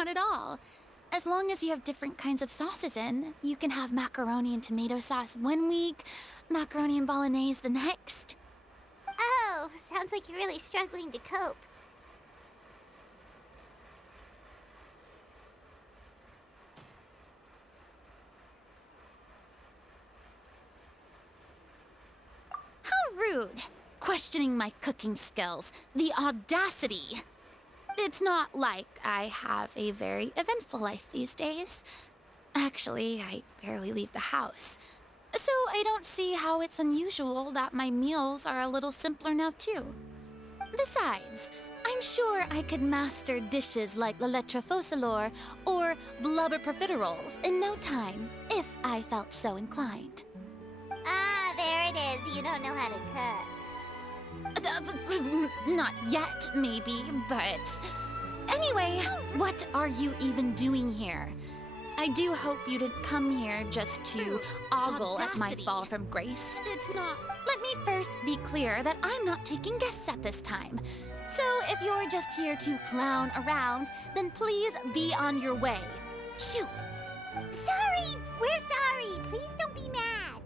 not at all. As long as you have different kinds of sauces in, you can have macaroni and tomato sauce one week, macaroni and bolognese the next. Oh, sounds like you're really struggling to cope. How rude! Questioning my cooking skills. The audacity! It's not like I have a very eventful life these days. Actually, I barely leave the house. So I don't see how it's unusual that my meals are a little simpler now, too. Besides, I'm sure I could master dishes like la lettre focilor or blubber profiteroles in no time, if I felt so inclined. Ah, there it is. You don't know how to cook. Not yet, maybe, but... Anyway, what are you even doing here? I do hope you didn't come here just to ogle at my fall from grace. It's not... Let me first be clear that I'm not taking guests at this time. So if you're just here to clown around, then please be on your way. Shoo! Sorry! We're sorry! Please don't be mad!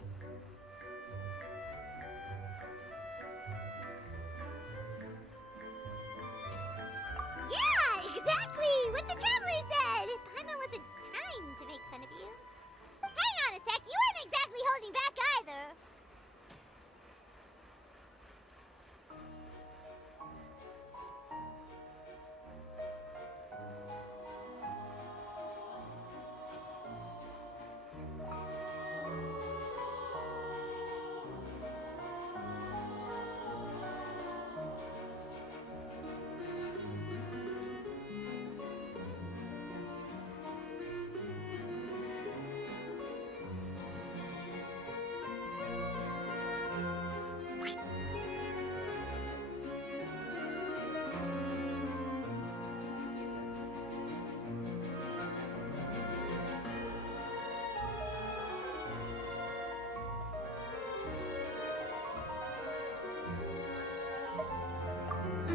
Yeah, exactly! What the traveler said! Paimon wasn't trying to make fun of you. Hang on a sec, you weren't exactly holding back either!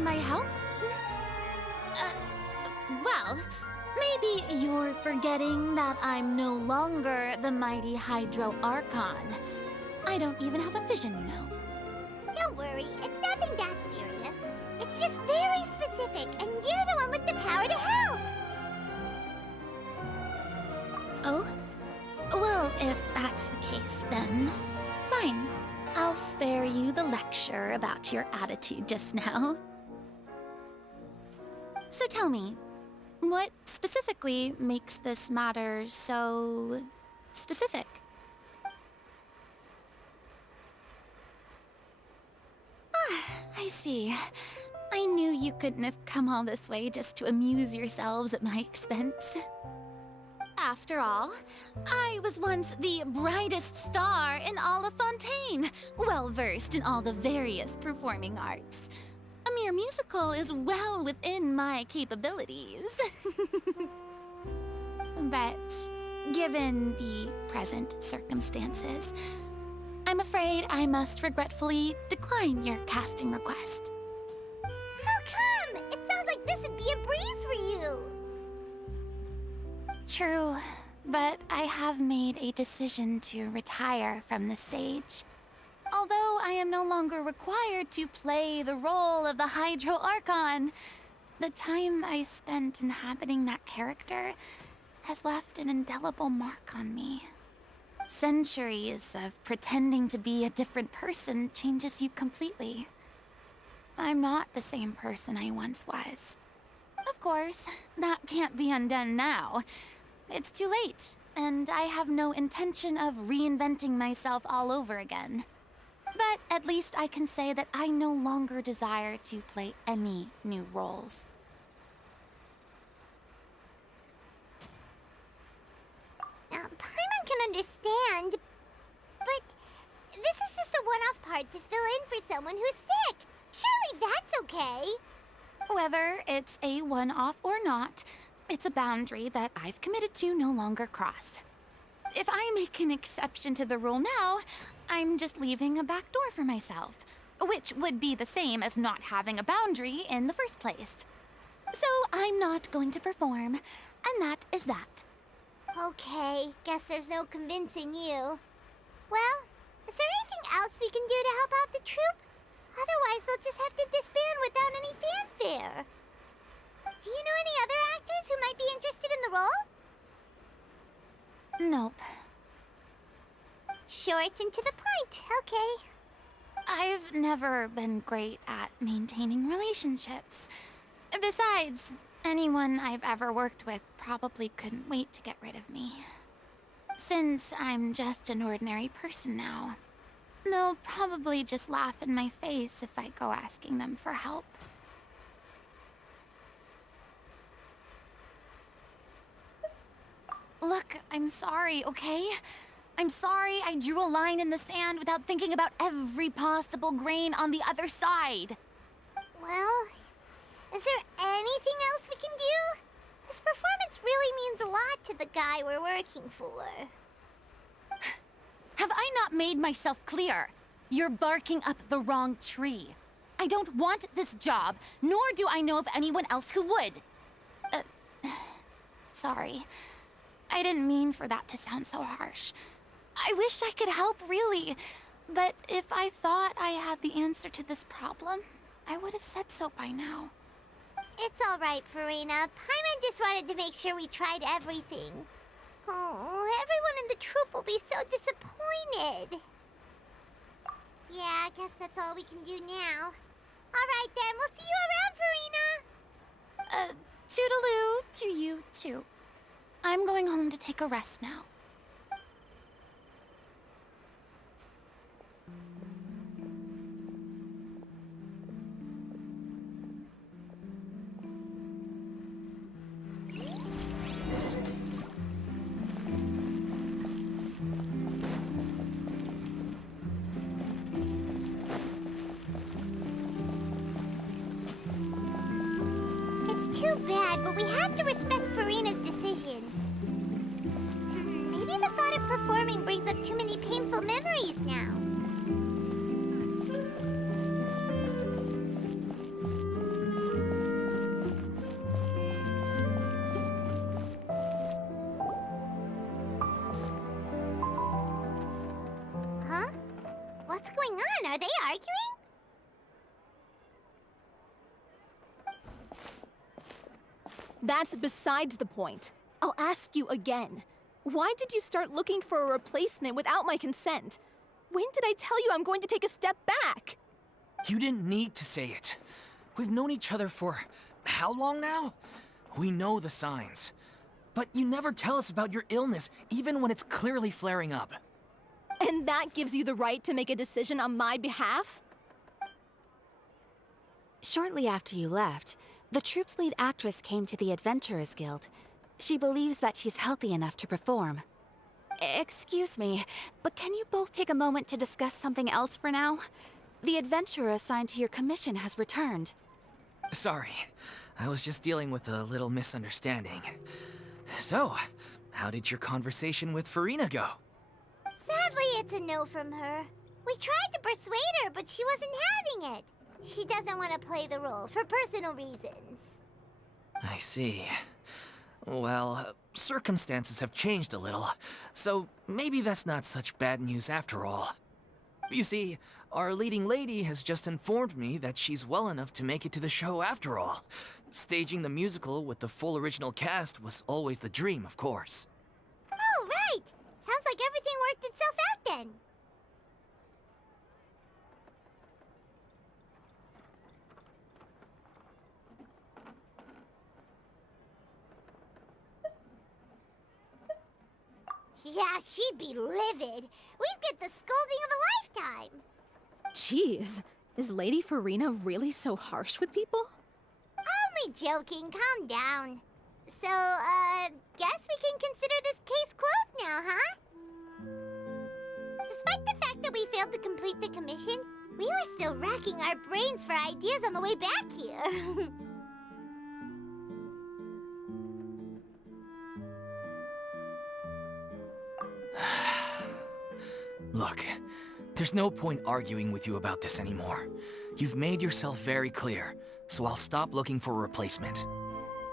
My help? Well, maybe you're forgetting that I'm no longer the mighty Hydro Archon. I don't even have a vision, you know. Don't worry, it's nothing that serious. It's just very specific, and you're the one with the power to help! Oh? Well, if that's the case, then fine. I'll spare you the lecture about your attitude just now. So tell me, what specifically makes this matter so specific? Ah, I see. I knew you couldn't have come all this way just to amuse yourselves at my expense. After all, I was once the brightest star in all of Fontaine, well-versed in all the various performing arts. A mere musical is well within my capabilities. But given the present circumstances, I'm afraid I must regretfully decline your casting request. How come? It sounds like this would be a breeze for you! True, but I have made a decision to retire from the stage. Although I am no longer required to play the role of the Hydro Archon, the time I spent inhabiting that character has left an indelible mark on me. Centuries of pretending to be a different person changes you completely. I'm not the same person I once was. Of course, that can't be undone now. It's too late, and I have no intention of reinventing myself all over again. But at least I can say that I no longer desire to play any new roles. Paimon can understand, but this is just a one-off part to fill in for someone who's sick. Surely that's okay. Whether it's a one-off or not, it's a boundary that I've committed to no longer cross. If I make an exception to the rule now, I'm just leaving a back door for myself, which would be the same as not having a boundary in the first place. So I'm not going to perform. And that is that. Okay, guess there's no convincing you. Well, is there anything else we can do to help out the troupe? Otherwise, they'll just have to disband without any fanfare. Do you know any other actors who might be interested in the role? Nope. Short and to the point, okay. I've never been great at maintaining relationships. Besides, anyone I've ever worked with probably couldn't wait to get rid of me. Since I'm just an ordinary person now, they'll probably just laugh in my face if I go asking them for help. Look, I'm sorry, okay? I'm sorry I drew a line in the sand without thinking about every possible grain on the other side. Well, is there anything else we can do? This performance really means a lot to the guy we're working for. Have I not made myself clear? You're barking up the wrong tree. I don't want this job, nor do I know of anyone else who would. Sorry. I didn't mean for that to sound so harsh. I wish I could help, really. But if I thought I had the answer to this problem, I would have said so by now. It's all right, Furina. Paimon just wanted to make sure we tried everything. Oh, everyone in the troupe will be so disappointed. Yeah, I guess that's all we can do now. All right, then. We'll see you around, Furina. Toodaloo to you, too. I'm going home to take a rest now. It's too bad, but we have to respect Furina's decision. Maybe the thought of performing brings up too many painful memories now. Huh? What's going on? Are they arguing? That's besides the point. I'll ask you again. Why did you start looking for a replacement without my consent? When did I tell you I'm going to take a step back? You didn't need to say it. We've known each other for how long now? We know the signs. But you never tell us about your illness, even when it's clearly flaring up. And that gives you the right to make a decision on my behalf? Shortly after you left, the troupe's lead actress came to the Adventurers Guild. She believes that she's healthy enough to perform. Excuse me, but can you both take a moment to discuss something else for now? The adventurer assigned to your commission has returned. Sorry, I was just dealing with a little misunderstanding. So, how did your conversation with Furina go? Sadly, it's a no from her. We tried to persuade her, but she wasn't having it. She doesn't want to play the role for personal reasons. I see. Well, circumstances have changed a little, so maybe that's not such bad news after all. You see, our leading lady has just informed me that she's well enough to make it to the show after all. Staging the musical with the full original cast was always the dream, of course. Oh, right! Sounds like everything worked itself out then. Yeah, she'd be livid. We'd get the scolding of a lifetime. Jeez, is Lady Furina really so harsh with people? Only joking, calm down. So, guess we can consider this case closed now, huh? Despite the fact that we failed to complete the commission, we were still racking our brains for ideas on the way back here. Look, there's no point arguing with you about this anymore. You've made yourself very clear, so I'll stop looking for a replacement.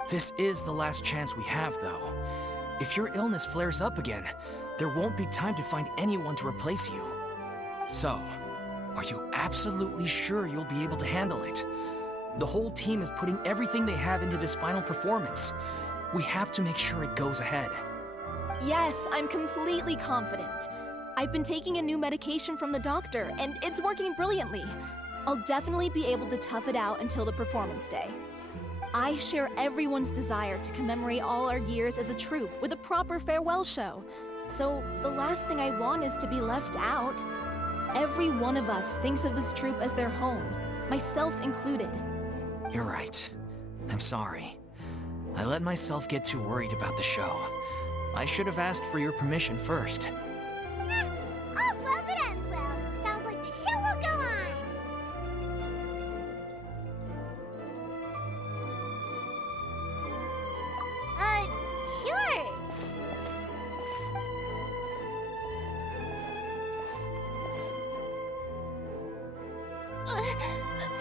This is the last chance we have, though. If your illness flares up again, there won't be time to find anyone to replace you. So, are you absolutely sure you'll be able to handle it? The whole team is putting everything they have into this final performance. We have to make sure it goes ahead. Yes, I'm completely confident. I've been taking a new medication from the doctor, and it's working brilliantly. I'll definitely be able to tough it out until the performance day. I share everyone's desire to commemorate all our years as a troupe with a proper farewell show. So the last thing I want is to be left out. Every one of us thinks of this troupe as their home, myself included. You're right. I'm sorry. I let myself get too worried about the show. I should have asked for your permission first. All's well that ends well. Sounds like the show will go on. Sure.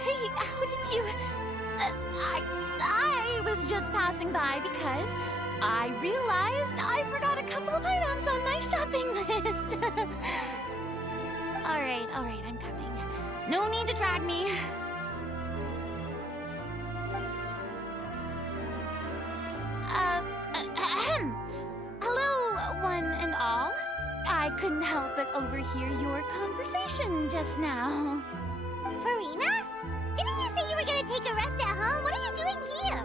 Hey, how did you... I was just passing by because I realized I forgot a couple of items on my shopping list. All right, I'm coming. No need to drag me. Hello, one and all. I couldn't help but overhear your conversation just now. Furina? Didn't you say you were gonna take a rest at home? What are you doing here?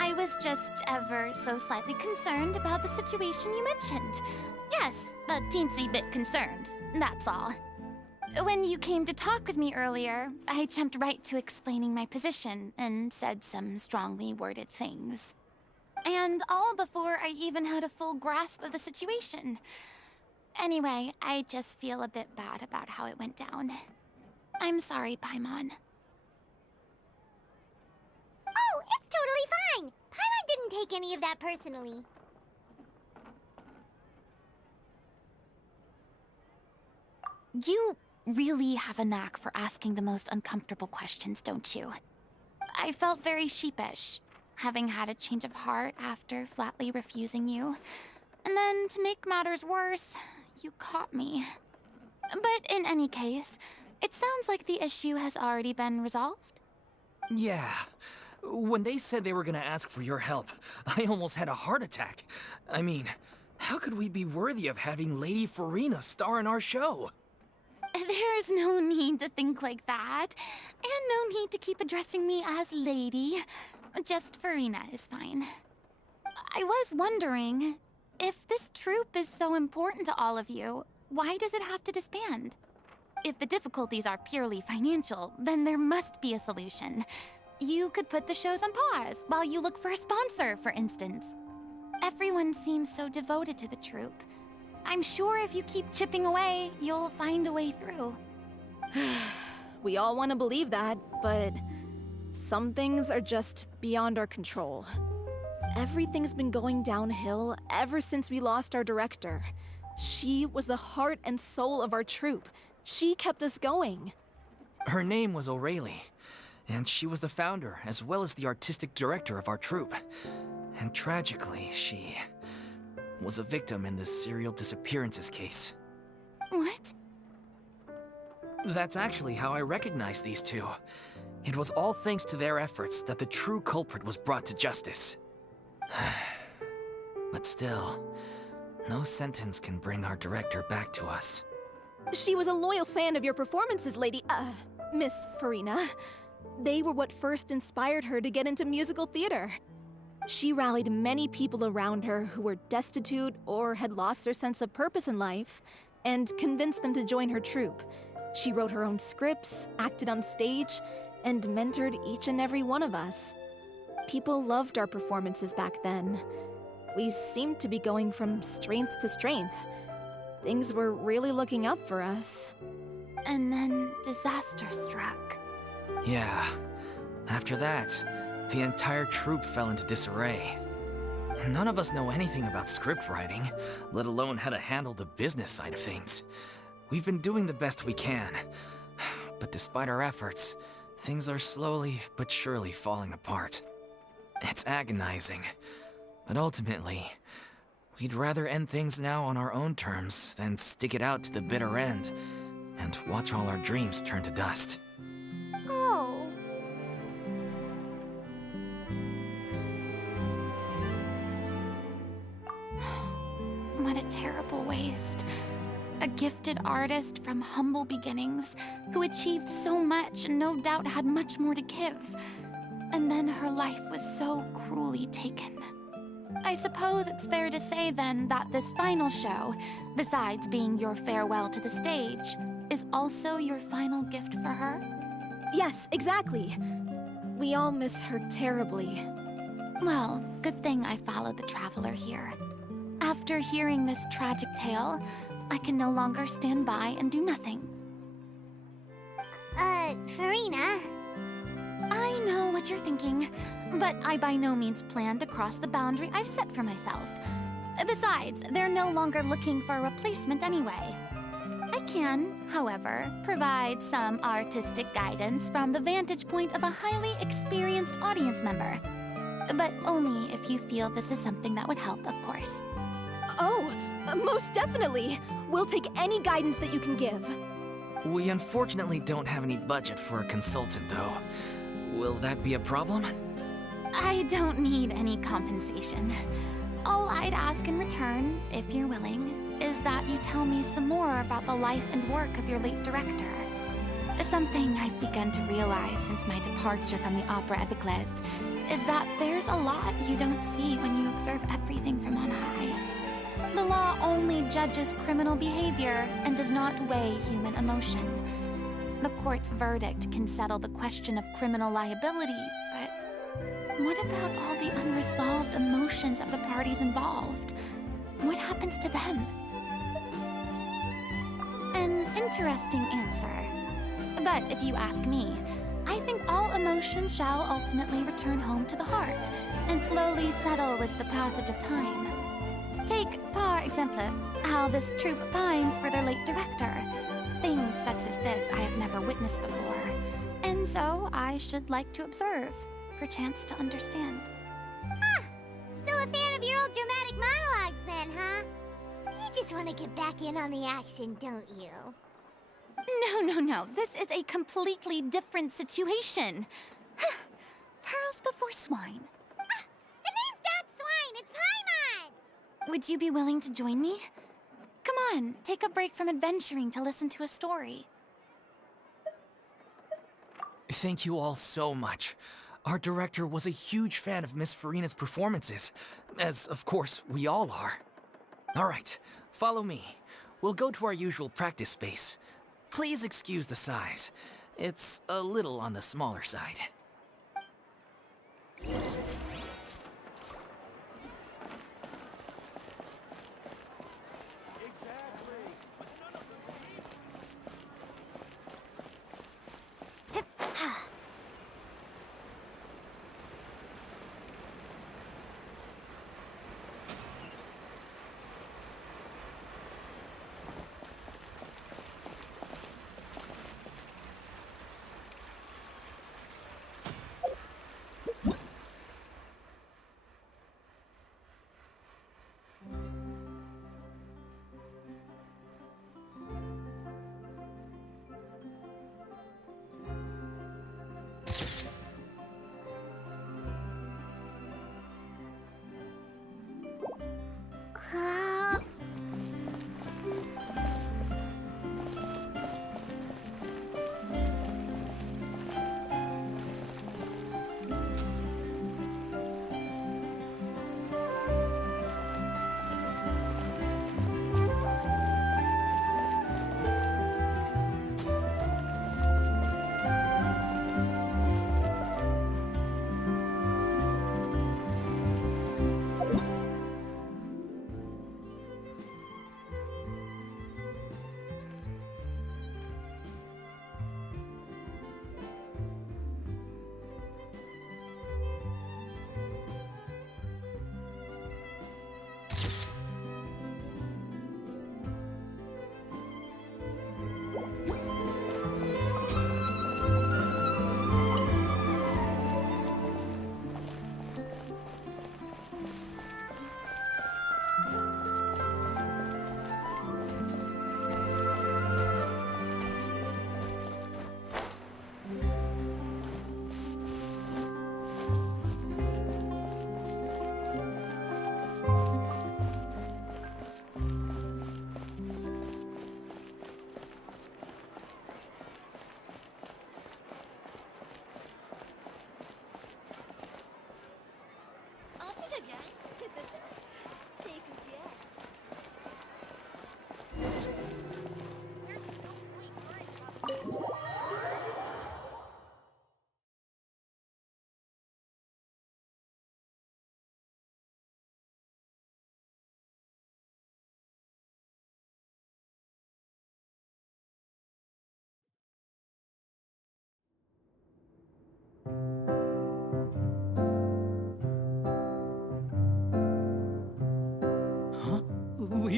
I was just ever so slightly concerned about the situation you mentioned. Yes, a teensy bit concerned, that's all. When you came to talk with me earlier, I jumped right to explaining my position and said some strongly worded things. And all before I even had a full grasp of the situation. Anyway, I just feel a bit bad about how it went down. I'm sorry, Paimon. Oh, it's totally fine. Paimon didn't take any of that personally. You really have a knack for asking the most uncomfortable questions, don't you? I felt very sheepish, having had a change of heart after flatly refusing you. And then, to make matters worse, you caught me. But in any case, it sounds like the issue has already been resolved. Yeah. When they said they were gonna ask for your help, I almost had a heart attack. I mean, how could we be worthy of having Lady Furina star in our show? There's no need to think like that, and no need to keep addressing me as Lady. Just Furina is fine. I was wondering, if this troupe is so important to all of you, why does it have to disband? If the difficulties are purely financial, then there must be a solution. You could put the shows on pause while you look for a sponsor, for instance. Everyone seems so devoted to the troupe. I'm sure if you keep chipping away, you'll find a way through. We all want to believe that, but some things are just beyond our control. Everything's been going downhill ever since we lost our director. She was the heart and soul of our troupe. She kept us going. Her name was O'Reilly, and she was the founder as well as the artistic director of our troupe. And tragically, she was a victim in the serial disappearances case. What? That's actually how I recognized these two. It was all thanks to their efforts that the true culprit was brought to justice. But still, no sentence can bring our director back to us. She was a loyal fan of your performances, Miss Furina. They were what first inspired her to get into musical theater. She rallied many people around her who were destitute or had lost their sense of purpose in life, and convinced them to join her troupe. She wrote her own scripts, acted on stage, and mentored each and every one of us. People loved our performances back then. We seemed to be going from strength to strength. Things were really looking up for us. And then disaster struck. Yeah. After that, the entire troupe fell into disarray. None of us know anything about script writing, let alone how to handle the business side of things. We've been doing the best we can. But despite our efforts, things are slowly but surely falling apart. It's agonizing. But ultimately, we'd rather end things now on our own terms than stick it out to the bitter end and watch all our dreams turn to dust. Oh. What a terrible waste. A gifted artist from humble beginnings who achieved so much and no doubt had much more to give. And then her life was so cruelly taken. I suppose it's fair to say then that this final show, besides being your farewell to the stage, is also your final gift for her? Yes, exactly. We all miss her terribly. Well, good thing I followed the Traveler here. After hearing this tragic tale, I can no longer stand by and do nothing. Furina. I know what you're thinking, but I by no means plan to cross the boundary I've set for myself. Besides, they're no longer looking for a replacement anyway. I can, however, provide some artistic guidance from the vantage point of a highly experienced audience member. But only if you feel this is something that would help, of course. Oh, most definitely. We'll take any guidance that you can give. We unfortunately don't have any budget for a consultant, though. Will that be a problem? I don't need any compensation. All I'd ask in return, if you're willing, is that you tell me some more about the life and work of your late director. Something I've begun to realize since my departure from the Opera Epiclese is that there's a lot you don't see when you observe everything from on high. The law only judges criminal behavior and does not weigh human emotion. The court's verdict can settle the question of criminal liability, but what about all the unresolved emotions of the parties involved? What happens to them? An interesting answer. But if you ask me, I think all emotion shall ultimately return home to the heart and slowly settle with the passage of time. Take, par exemple, how this troupe pines for their late director. Things such as this I have never witnessed before, and so I should like to observe, perchance to understand. Still a fan of your old dramatic monologues then, huh? You just want to get back in on the action, don't you? No. This is a completely different situation. Pearls before swine. The name's not Swine, it's Paimon! Would you be willing to join me? Come on, take a break from adventuring to listen to a story. Thank you all so much. Our director was a huge fan of Miss Furina's performances, as of course we all are. All right, follow me. We'll go to our usual practice space. Please excuse the size. It's a little on the smaller side.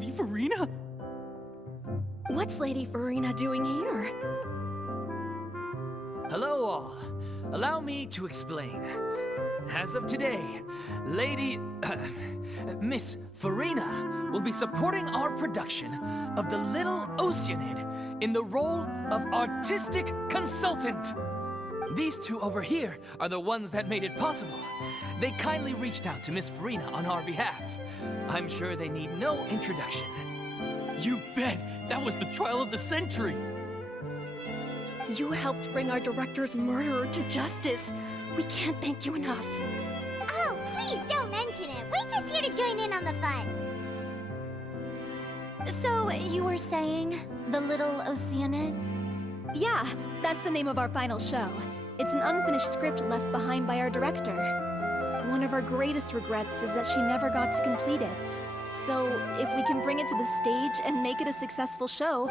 Lady Furina? What's Lady Furina doing here? Hello, all. Allow me to explain. As of today, Lady... Miss Furina will be supporting our production of The Little Oceanid in the role of artistic consultant. These two over here are the ones that made it possible. They kindly reached out to Miss Furina on our behalf. I'm sure they need no introduction. You bet! That was the trial of the century! You helped bring our director's murderer to justice. We can't thank you enough. Oh, please don't mention it. We're just here to join in on the fun. So, you were saying The Little Oceanid? Yeah, that's the name of our final show. It's an unfinished script left behind by our director. One of our greatest regrets is that she never got to complete it. So, if we can bring it to the stage and make it a successful show,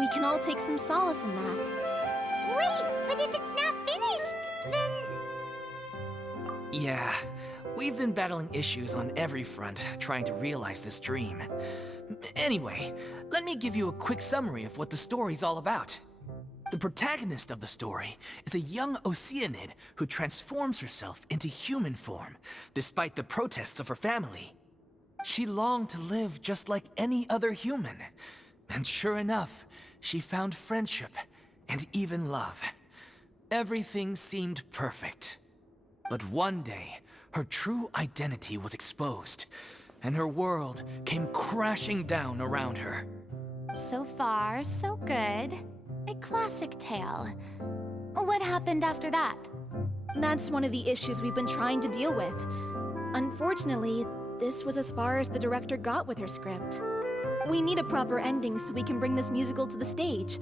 we can all take some solace in that. Wait, but if it's not finished, then... Yeah, we've been battling issues on every front trying to realize this dream. Anyway, let me give you a quick summary of what the story's all about. The protagonist of the story is a young Oceanid who transforms herself into human form, despite the protests of her family. She longed to live just like any other human, and sure enough, she found friendship and even love. Everything seemed perfect. But one day, her true identity was exposed, and her world came crashing down around her. So far, so good. A classic tale. What happened after that? That's one of the issues we've been trying to deal with. Unfortunately, this was as far as the director got with her script. We need a proper ending so we can bring this musical to the stage.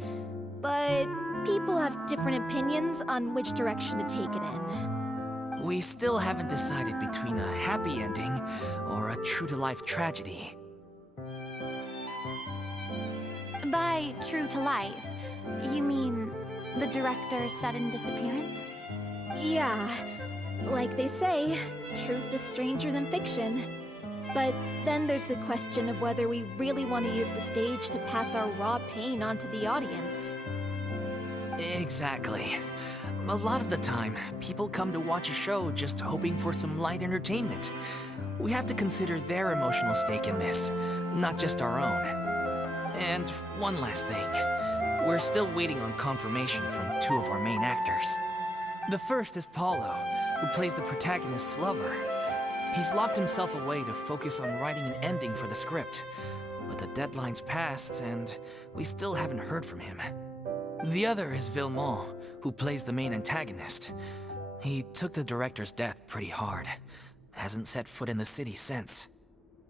But people have different opinions on which direction to take it in. We still haven't decided between a happy ending or a true-to-life tragedy. By true to life, you mean the director's sudden disappearance? Yeah, like they say, truth is stranger than fiction. But then there's the question of whether we really want to use the stage to pass our raw pain onto the audience. Exactly. A lot of the time, people come to watch a show just hoping for some light entertainment. We have to consider their emotional stake in this, not just our own. And one last thing. We're still waiting on confirmation from two of our main actors. The first is Paulo, who plays the protagonist's lover. He's locked himself away to focus on writing an ending for the script, but the deadline's passed and we still haven't heard from him. The other is Villemont, who plays the main antagonist. He took the director's death pretty hard. Hasn't set foot in the city since.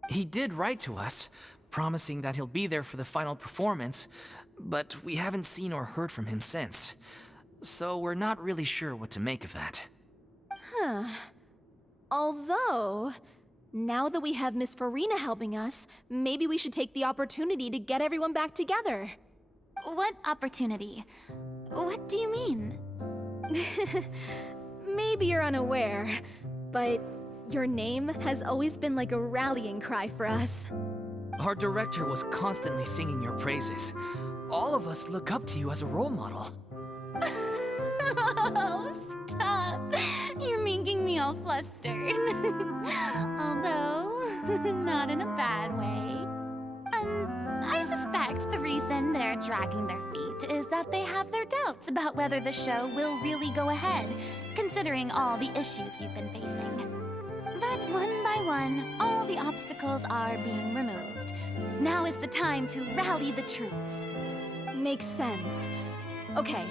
He did write to us, promising that he'll be there for the final performance, but we haven't seen or heard from him since. So we're not really sure what to make of that. Huh. Although, now that we have Miss Furina helping us, maybe we should take the opportunity to get everyone back together. What opportunity? What do you mean? Maybe you're unaware, but your name has always been like a rallying cry for us. Our director was constantly singing your praises. All of us look up to you as a role model. Oh, stop! You're making me all flustered. Although, not in a bad way. I suspect the reason they're dragging their feet is that they have their doubts about whether the show will really go ahead, considering all the issues you've been facing. But one by one, all the obstacles are being removed. Now is the time to rally the troops. Makes sense. Okay,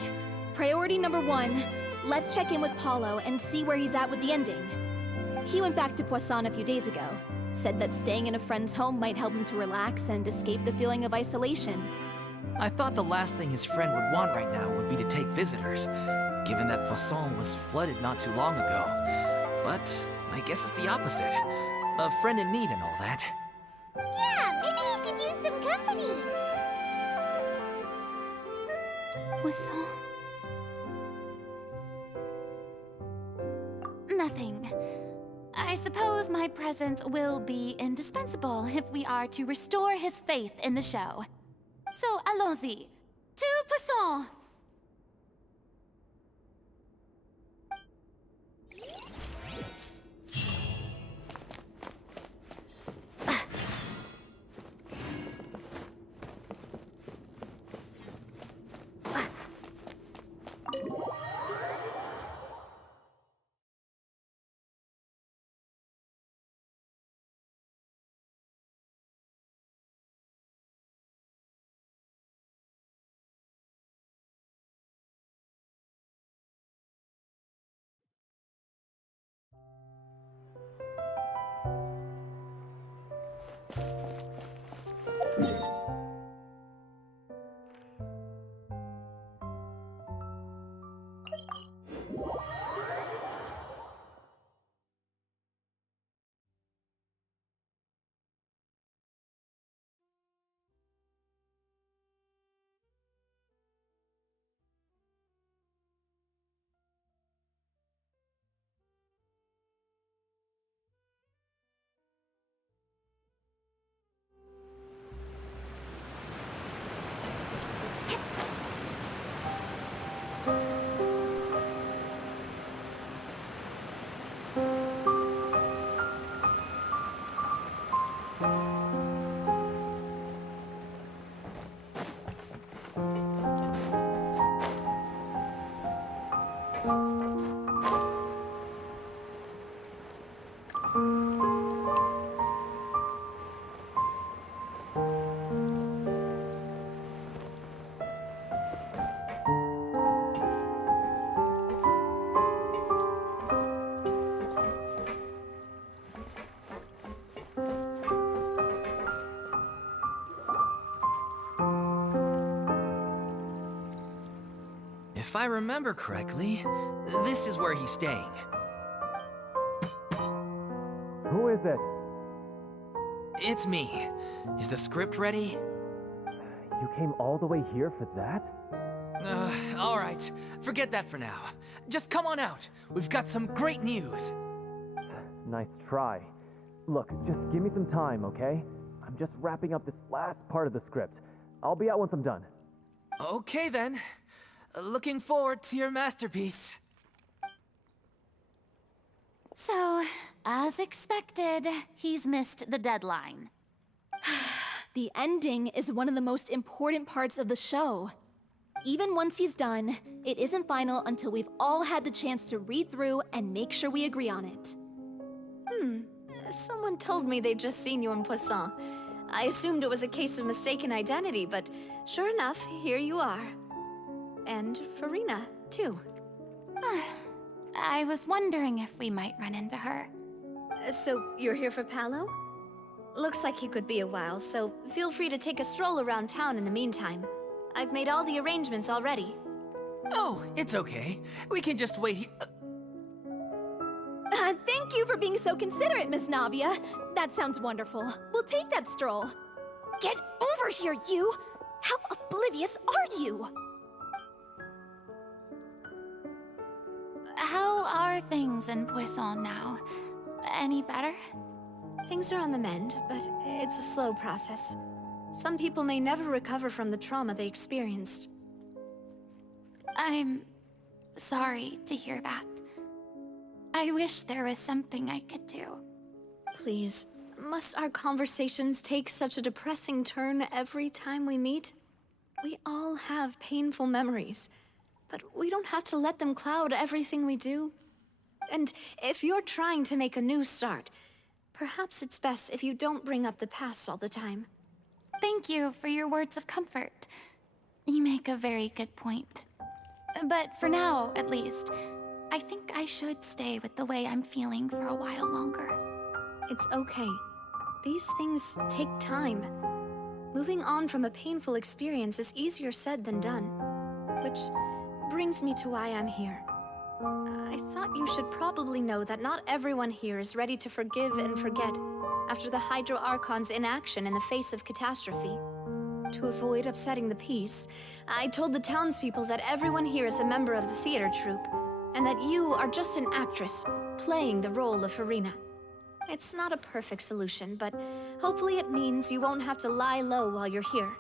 priority number 1, let's check in with Paulo and see where he's at with the ending. He went back to Poisson a few days ago. Said that staying in a friend's home might help him to relax and escape the feeling of isolation. I thought the last thing his friend would want right now would be to take visitors, given that Poisson was flooded not too long ago. But I guess it's the opposite. A friend in need and all that. Yeah, maybe he could use some company. Poisson? Nothing. I suppose my presence will be indispensable if we are to restore his faith in the show. So, allons-y. Tout passant! If I remember correctly, this is where he's staying. Who is it? It's me. Is the script ready? You came all the way here for that? All right. Forget that for now. Just come on out. We've got some great news. Nice try. Look, just give me some time, okay? I'm just wrapping up this last part of the script. I'll be out once I'm done. Okay then. Looking forward to your masterpiece. So, as expected, he's missed the deadline. The ending is one of the most important parts of the show. Even once he's done, it isn't final until we've all had the chance to read through and make sure we agree on it. Someone told me they'd just seen you in Poisson. I assumed it was a case of mistaken identity, but sure enough, here you are. And Furina, too. I was wondering if we might run into her. So, you're here for Paolo? Looks like he could be a while, so feel free to take a stroll around town in the meantime. I've made all the arrangements already. Oh, it's okay. We can just wait here. Thank you for being so considerate, Miss Navia. That sounds wonderful. We'll take that stroll. Get over here, you! How oblivious are you? How are things in Poisson now? Any better? Things are on the mend, but it's a slow process. Some people may never recover from the trauma they experienced. I'm sorry to hear that. I wish there was something I could do. Please, must our conversations take such a depressing turn every time we meet? We all have painful memories, but we don't have to let them cloud everything we do. And if you're trying to make a new start, perhaps it's best if you don't bring up the past all the time. Thank you for your words of comfort. You make a very good point. But for now, at least, I think I should stay with the way I'm feeling for a while longer. It's okay. These things take time. Moving on from a painful experience is easier said than done. Which brings me to why I'm here. I thought you should probably know that not everyone here is ready to forgive and forget after the Hydro Archon's inaction in the face of catastrophe. To avoid upsetting the peace, I told the townspeople that everyone here is a member of the theater troupe, and that you are just an actress playing the role of Furina. It's not a perfect solution, but hopefully it means you won't have to lie low while you're here.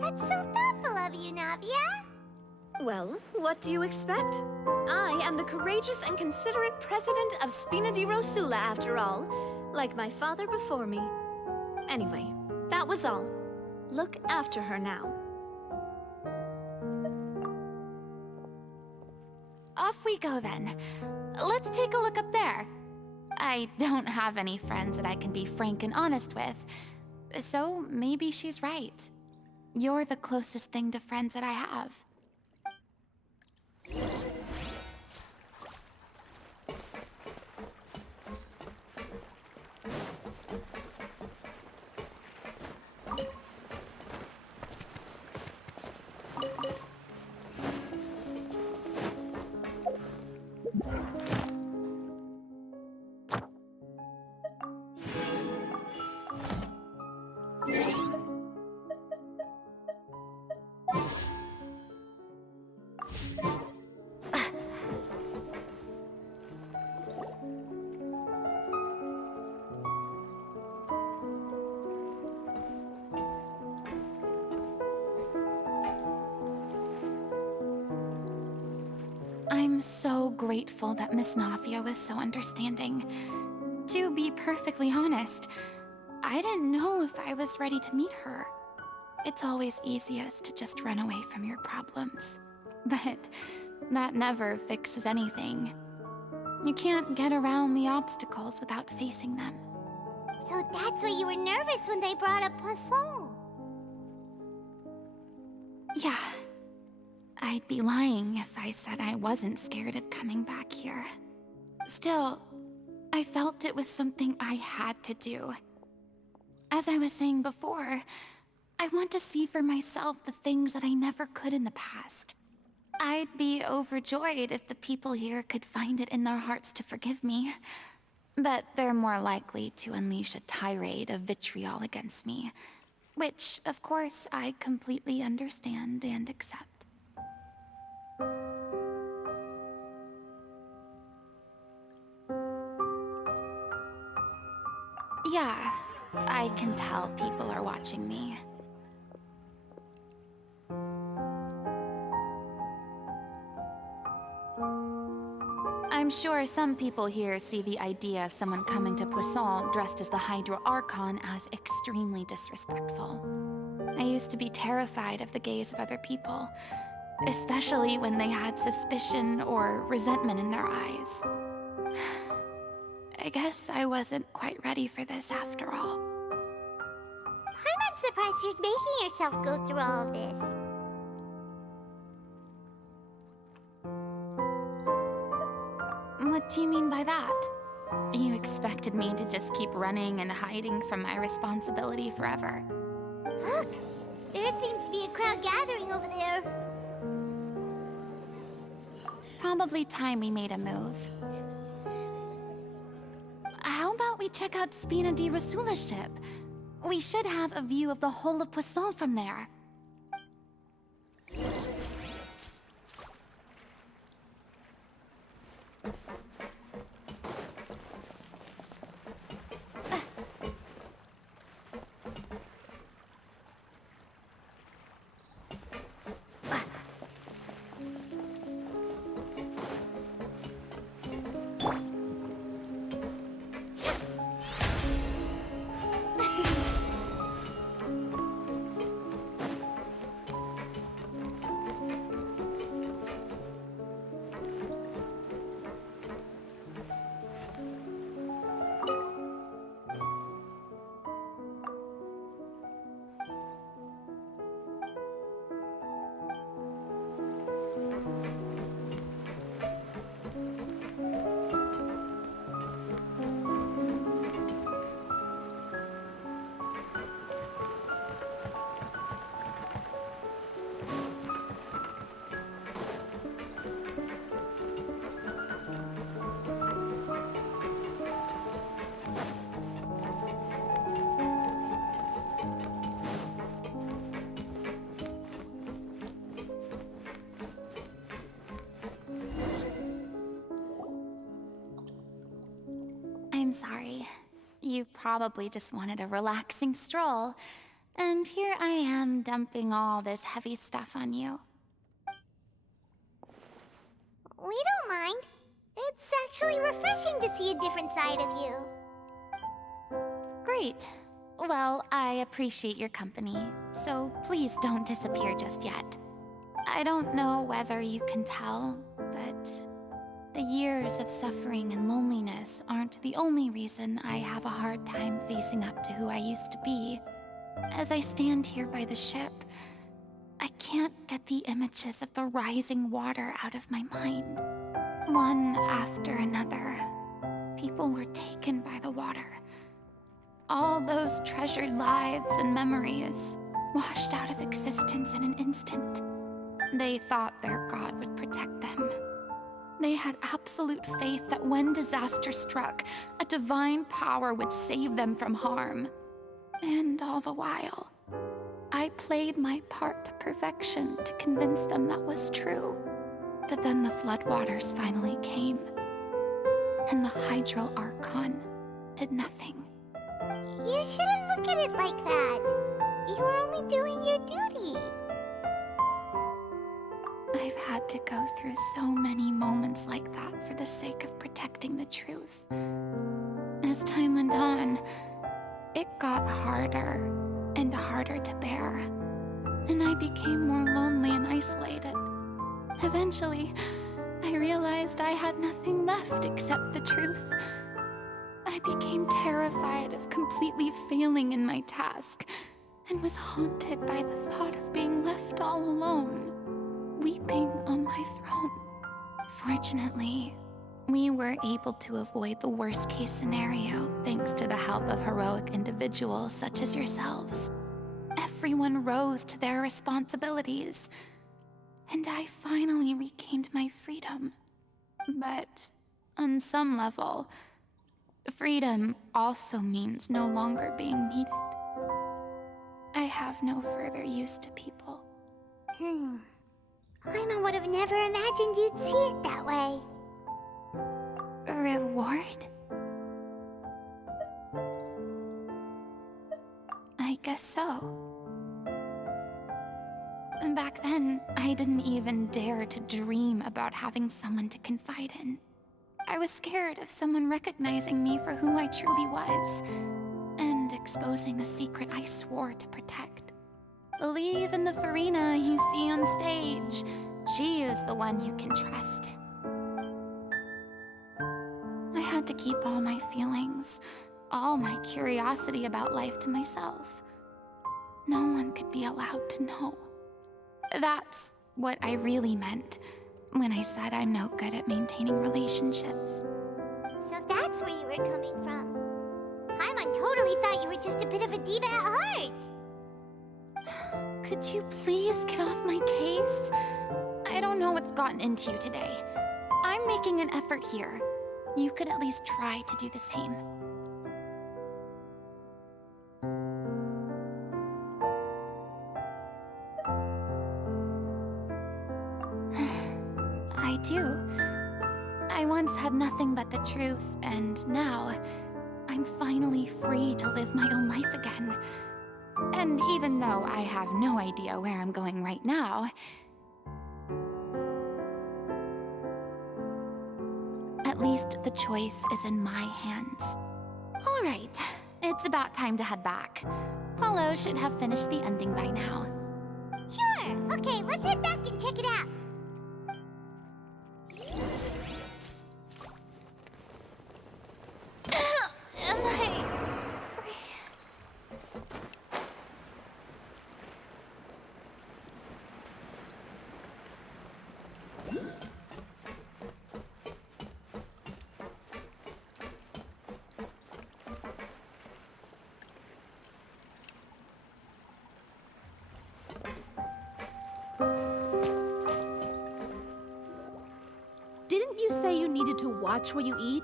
That's so thoughtful of you, Navia. Well, what do you expect? I am the courageous and considerate president of Spina di Rosula, after all, like my father before me. Anyway, that was all. Look after her now. Off we go then. Let's take a look up there. I don't have any friends that I can be frank and honest with, so maybe she's right. You're the closest thing to friends that I have. I'm so grateful that Miss Nafia was so understanding. To be perfectly honest, I didn't know if I was ready to meet her. It's always easiest to just run away from your problems. But that never fixes anything. You can't get around the obstacles without facing them. So that's why you were nervous when they brought up Poisson. Yeah. I'd be lying if I said I wasn't scared of coming back here. Still, I felt it was something I had to do. As I was saying before, I want to see for myself the things that I never could in the past. I'd be overjoyed if the people here could find it in their hearts to forgive me. But they're more likely to unleash a tirade of vitriol against me. Which, of course, I completely understand and accept. Yeah, I can tell people are watching me. I'm sure some people here see the idea of someone coming to Poisson dressed as the Hydro Archon as extremely disrespectful. I used to be terrified of the gaze of other people, especially when they had suspicion or resentment in their eyes. I guess I wasn't quite ready for this after all. I'm not surprised you're making yourself go through all of this. What do you mean by that? You expected me to just keep running and hiding from my responsibility forever? Look! There seems to be a crowd gathering over there. Probably time we made a move. How about we check out Spina di Rosula's ship? We should have a view of the whole of Poisson from there. You probably just wanted a relaxing stroll, and here I am dumping all this heavy stuff on you. We don't mind. It's actually refreshing to see a different side of you. Great. Well, I appreciate your company, so please don't disappear just yet. I don't know whether you can tell, but the years of suffering and loneliness aren't the only reason I have a hard time facing up to who I used to be. As I stand here by the ship, I can't get the images of the rising water out of my mind. One after another, people were taken by the water. All those treasured lives and memories washed out of existence in an instant. They thought their god would protect them. They had absolute faith that when disaster struck, a divine power would save them from harm. And all the while, I played my part to perfection to convince them that was true. But then the floodwaters finally came, and the Hydro Archon did nothing. You shouldn't look at it like that. You were only doing your duty. I've had to go through so many moments like that for the sake of protecting the truth. As time went on, it got harder and harder to bear, and I became more lonely and isolated. Eventually, I realized I had nothing left except the truth. I became terrified of completely failing in my task, and was haunted by the thought of being left all alone, weeping on my throne. Fortunately, we were able to avoid the worst-case scenario thanks to the help of heroic individuals such as yourselves. Everyone rose to their responsibilities, and I finally regained my freedom. But on some level, freedom also means no longer being needed. I have no further use to people. Paimon would have never imagined you'd see it that way. A reward? I guess so. And back then, I didn't even dare to dream about having someone to confide in. I was scared of someone recognizing me for who I truly was, and exposing a secret I swore to protect. Believe in the Furina you see on stage. She is the one you can trust. I had to keep all my feelings, all my curiosity about life to myself. No one could be allowed to know. That's what I really meant when I said I'm no good at maintaining relationships. So that's where you were coming from. Paimon totally thought you were just a bit of a diva at heart. Could you please get off my case? I don't know what's gotten into you today. I'm making an effort here. You could at least try to do the same. I do. I once had nothing but the truth, and now I'm finally free to live my own life again. And even though I have no idea where I'm going right now, at least the choice is in my hands. All right, it's about time to head back. Paulo should have finished the ending by now. Sure. Okay, let's head back and check it out. Am I free? Didn't you say you needed to watch what you eat?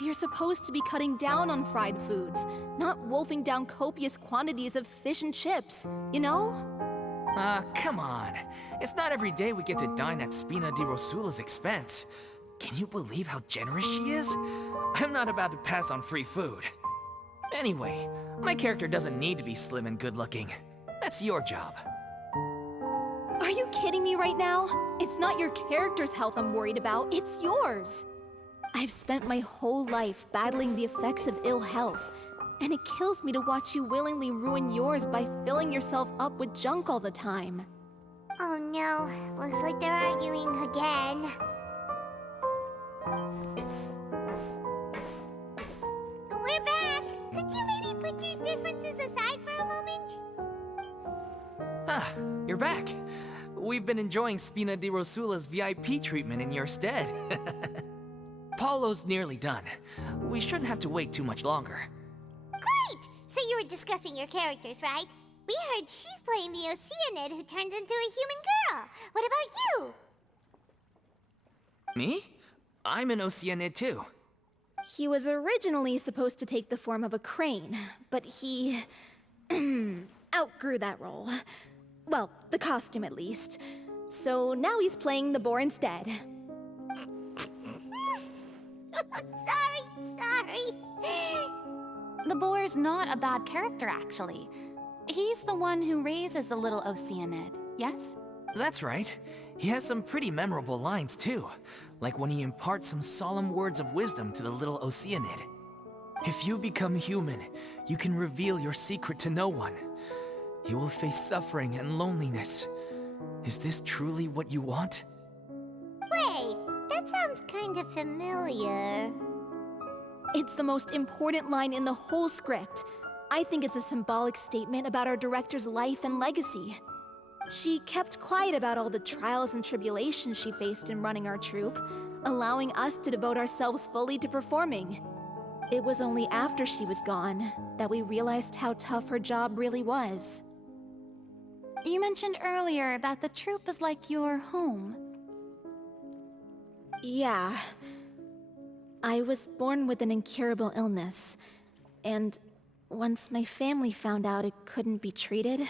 You're supposed to be cutting down on fried foods, not wolfing down copious quantities of fish and chips, you know? Come on. It's not every day we get to dine at Spina di Rosula's expense. Can you believe how generous she is? I'm not about to pass on free food. Anyway, my character doesn't need to be slim and good-looking. That's your job. Are you kidding me right now? It's not your character's health I'm worried about, it's yours. I've spent my whole life battling the effects of ill health, and it kills me to watch you willingly ruin yours by filling yourself up with junk all the time. Oh no, looks like they're arguing again. We're back! Could you maybe put your differences aside for a moment? Ah, you're back. We've been enjoying Spina di Rosula's VIP treatment in your stead. Paulo's nearly done. We shouldn't have to wait too much longer. Great! So you were discussing your characters, right? We heard she's playing the Oceanid who turns into a human girl. What about you? Me? I'm an Oceanid too. He was originally supposed to take the form of a crane, but he outgrew that role. Well, the costume at least. So now he's playing the boar instead. Sorry. The boar's not a bad character, actually. He's the one who raises the little Oceanid, yes? That's right. He has some pretty memorable lines too, like when he imparts some solemn words of wisdom to the little Oceanid. If you become human, you can reveal your secret to no one. You will face suffering and loneliness. Is this truly what you want? Wait, that sounds kind of familiar. It's the most important line in the whole script. I think it's a symbolic statement about our director's life and legacy. She kept quiet about all the trials and tribulations she faced in running our troupe, allowing us to devote ourselves fully to performing. It was only after she was gone that we realized how tough her job really was. You mentioned earlier that the troupe is like your home. Yeah. I was born with an incurable illness, and once my family found out it couldn't be treated,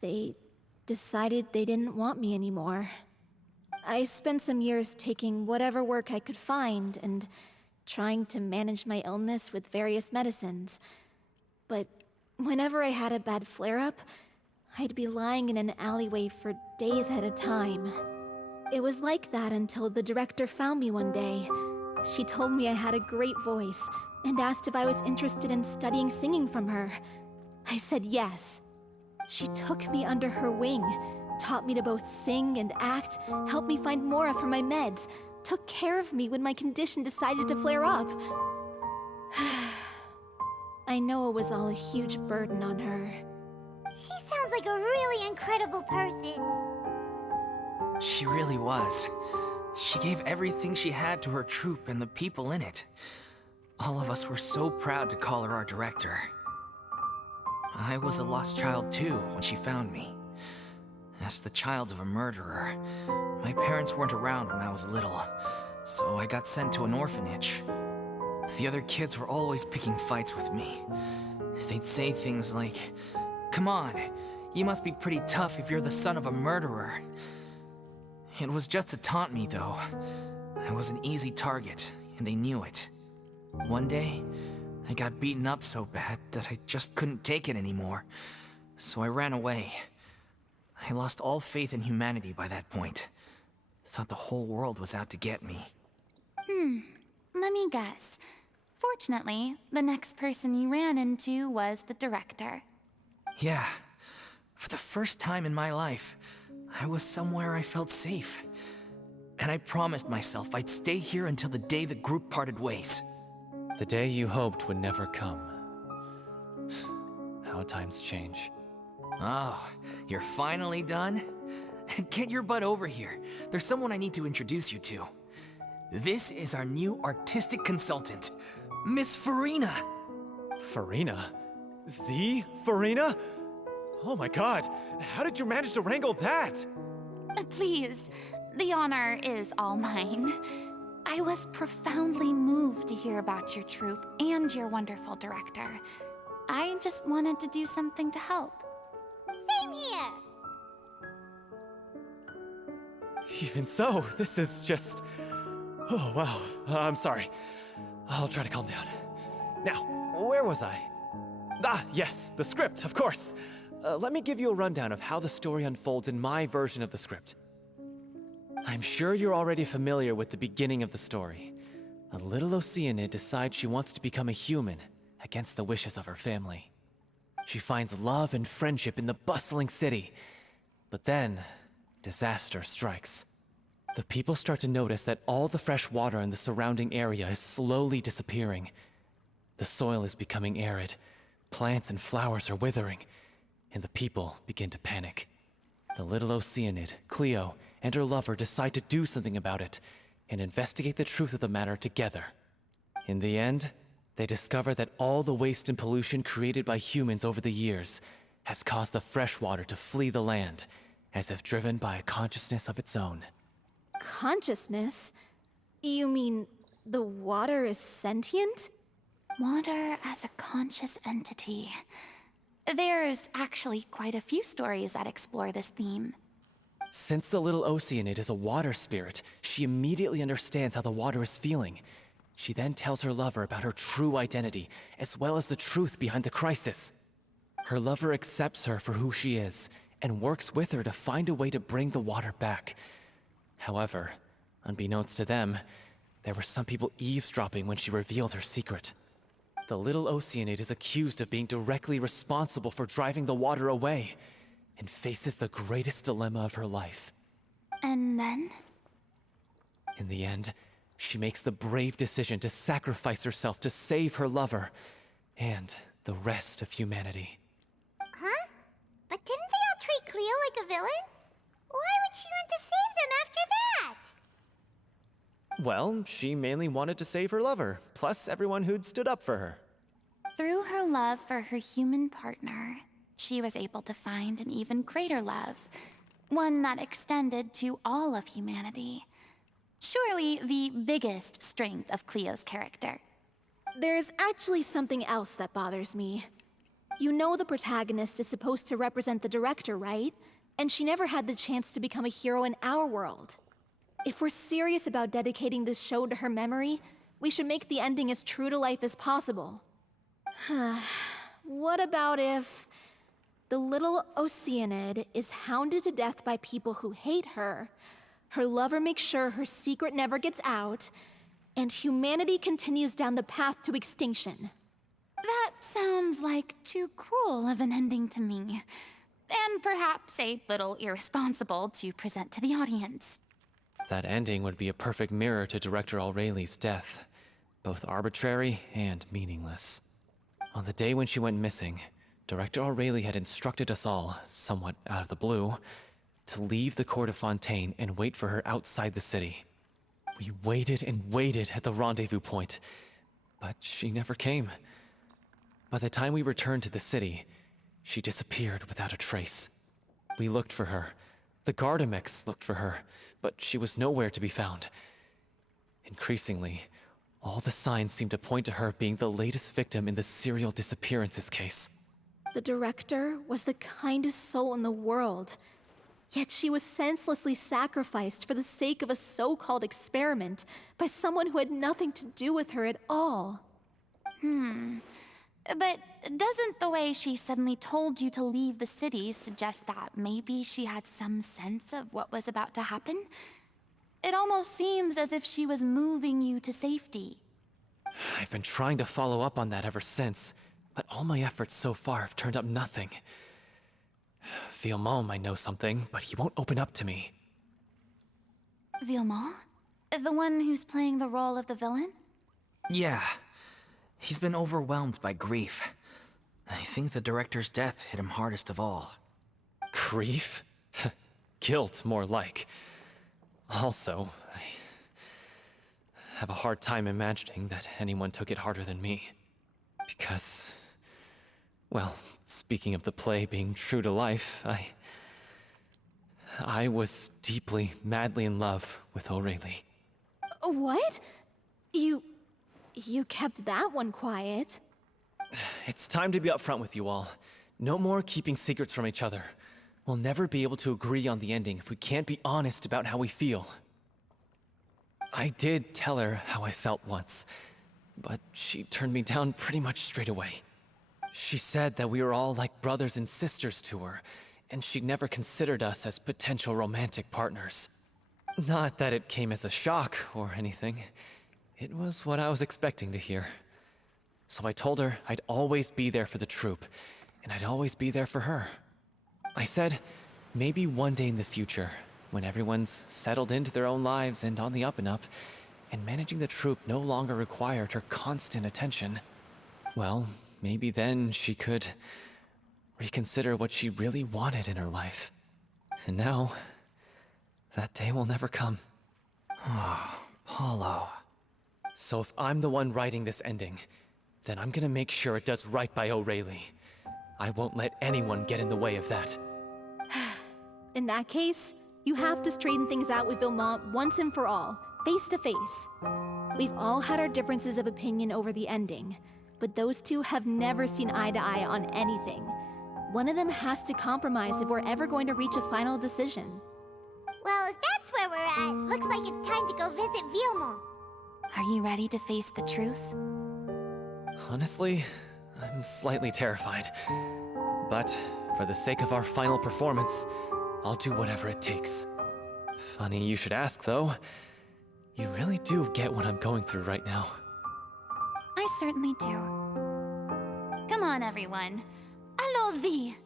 they decided they didn't want me anymore. I spent some years taking whatever work I could find and trying to manage my illness with various medicines. But whenever I had a bad flare-up, I'd be lying in an alleyway for days at a time. It was like that until the director found me one day. She told me I had a great voice and asked if I was interested in studying singing from her. I said yes. She took me under her wing, taught me to both sing and act, helped me find Mora for my meds, took care of me when my condition decided to flare up. I know it was all a huge burden on her. She sounds like a really incredible person. She really was. She gave everything she had to her troupe and the people in it. All of us were so proud to call her our director. I was a lost child too when she found me. As the child of a murderer, my parents weren't around when I was little, so I got sent to an orphanage. The other kids were always picking fights with me. They'd say things like, "Come on, you must be pretty tough if you're the son of a murderer." It was just to taunt me, though. I was an easy target, and they knew it. One day, I got beaten up so bad that I just couldn't take it anymore, so I ran away. I lost all faith in humanity by that point. Thought the whole world was out to get me. Let me guess. Fortunately, the next person you ran into was the director. Yeah, for the first time in my life, I was somewhere I felt safe. And I promised myself I'd stay here until the day the group parted ways. The day you hoped would never come. How times change. Oh, you're finally done? Get your butt over here. There's someone I need to introduce you to. This is our new artistic consultant, Miss Furina. Furina? The Furina? Oh my god, how did you manage to wrangle that? Please, the honor is all mine. I was profoundly moved to hear about your troupe and your wonderful director. I just wanted to do something to help. Same here. Even so, this is just... Oh wow, I'm sorry. I'll try to calm down. Now, where was I? Ah, yes, the script, of course. Let me give you a rundown of how the story unfolds in my version of the script. I'm sure you're already familiar with the beginning of the story. A little Oceanid decides she wants to become a human, against the wishes of her family. She finds love and friendship in the bustling city. But then, disaster strikes. The people start to notice that all the fresh water in the surrounding area is slowly disappearing. The soil is becoming arid, plants and flowers are withering, and the people begin to panic. The little Oceanid, Cleo, and her lover decide to do something about it and investigate the truth of the matter together. In the end, they discover that all the waste and pollution created by humans over the years has caused the fresh water to flee the land, as if driven by a consciousness of its own. Consciousness? You mean the water is sentient? Water as a conscious entity. There's actually quite a few stories that explore this theme. Since the little Oceanid is a water spirit, she immediately understands how the water is feeling. She then tells her lover about her true identity, as well as the truth behind the crisis. Her lover accepts her for who she is, and works with her to find a way to bring the water back. However, unbeknownst to them, there were some people eavesdropping when she revealed her secret. The little Oceanid is accused of being directly responsible for driving the water away, and faces the greatest dilemma of her life. And then? In the end, she makes the brave decision to sacrifice herself to save her lover, and the rest of humanity. Huh? But didn't they all treat Cleo like a villain? Why would she want to save them after that? Well, she mainly wanted to save her lover, plus everyone who'd stood up for her. Through her love for her human partner, she was able to find an even greater love, one that extended to all of humanity. Surely the biggest strength of Cleo's character. There's actually something else that bothers me. You know the protagonist is supposed to represent the director, right? And she never had the chance to become a hero in our world. If we're serious about dedicating this show to her memory, we should make the ending as true to life as possible. What about if the little Oceanid is hounded to death by people who hate her, her lover makes sure her secret never gets out, and humanity continues down the path to extinction? That sounds like too cruel of an ending to me. And perhaps a little irresponsible to present to the audience. That ending would be a perfect mirror to Director Aureli's death, both arbitrary and meaningless. On the day when she went missing, Director Aureli had instructed us all, somewhat out of the blue, to leave the court of Fontaine and wait for her outside the city. We waited and waited at the rendezvous point, but she never came. By the time we returned to the city, she disappeared without a trace. We looked for her. The Gardamex looked for her, but she was nowhere to be found. Increasingly, all the signs seemed to point to her being the latest victim in the serial disappearances case. The director was the kindest soul in the world, yet she was senselessly sacrificed for the sake of a so-called experiment by someone who had nothing to do with her at all. But doesn't the way she suddenly told you to leave the city suggest that maybe she had some sense of what was about to happen? It almost seems as if she was moving you to safety. I've been trying to follow up on that ever since, but all my efforts so far have turned up nothing. Villemont might know something, but he won't open up to me. Villemont? The one who's playing the role of the villain? Yeah. He's been overwhelmed by grief. I think the director's death hit him hardest of all. Grief? Guilt, more like. Also, I have a hard time imagining that anyone took it harder than me. Because, well, speaking of the play being true to life, I was deeply, madly in love with Aurelie. What? You kept that one quiet. It's time to be upfront with you all. No more keeping secrets from each other. We'll never be able to agree on the ending if we can't be honest about how we feel. I did tell her how I felt once, but she turned me down pretty much straight away. She said that we were all like brothers and sisters to her, and she never considered us as potential romantic partners. Not that it came as a shock or anything. It was what I was expecting to hear. So I told her I'd always be there for the troupe, and I'd always be there for her. I said, maybe one day in the future, when everyone's settled into their own lives and on the up and up, and managing the troupe no longer required her constant attention, well, maybe then she could reconsider what she really wanted in her life. And now, that day will never come. Oh, Paulo. So if I'm the one writing this ending, then I'm gonna make sure it does right by O'Reilly. I won't let anyone get in the way of that. In that case, you have to straighten things out with Vilmont once and for all, face to face. We've all had our differences of opinion over the ending, but those two have never seen eye to eye on anything. One of them has to compromise if we're ever going to reach a final decision. Well, if that's where we're at, looks like it's time to go visit Vilmont. Are you ready to face the truth? Honestly, I'm slightly terrified. But for the sake of our final performance, I'll do whatever it takes. Funny you should ask, though. You really do get what I'm going through right now. I certainly do. Come on, everyone. Allons-y!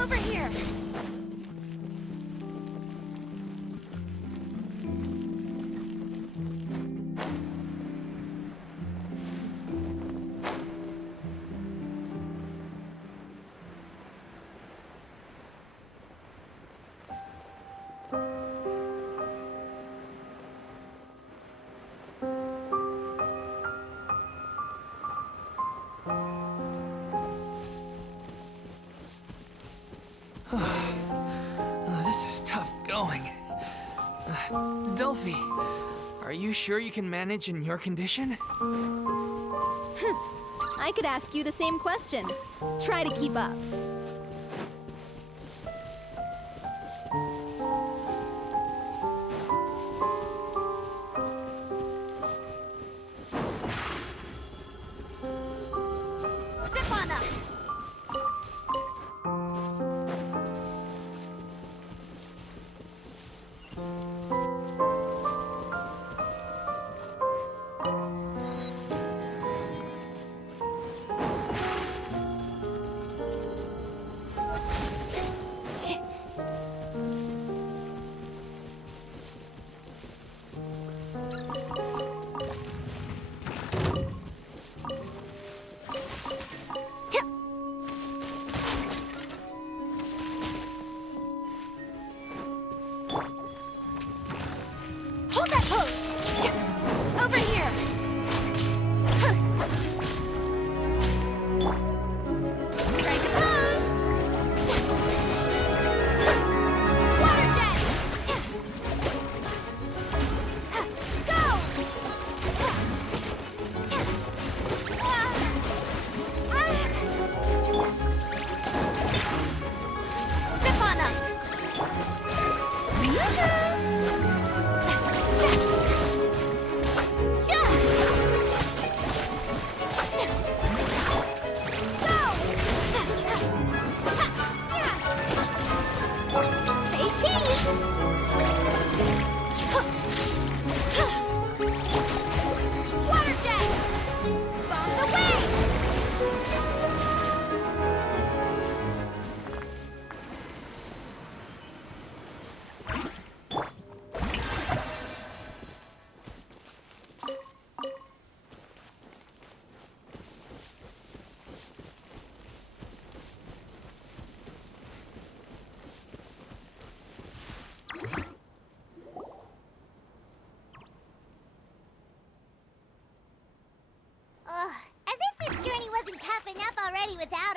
Over here! This is tough going. Delphi, are you sure you can manage in your condition? I could ask you the same question. Try to keep up. Step on up!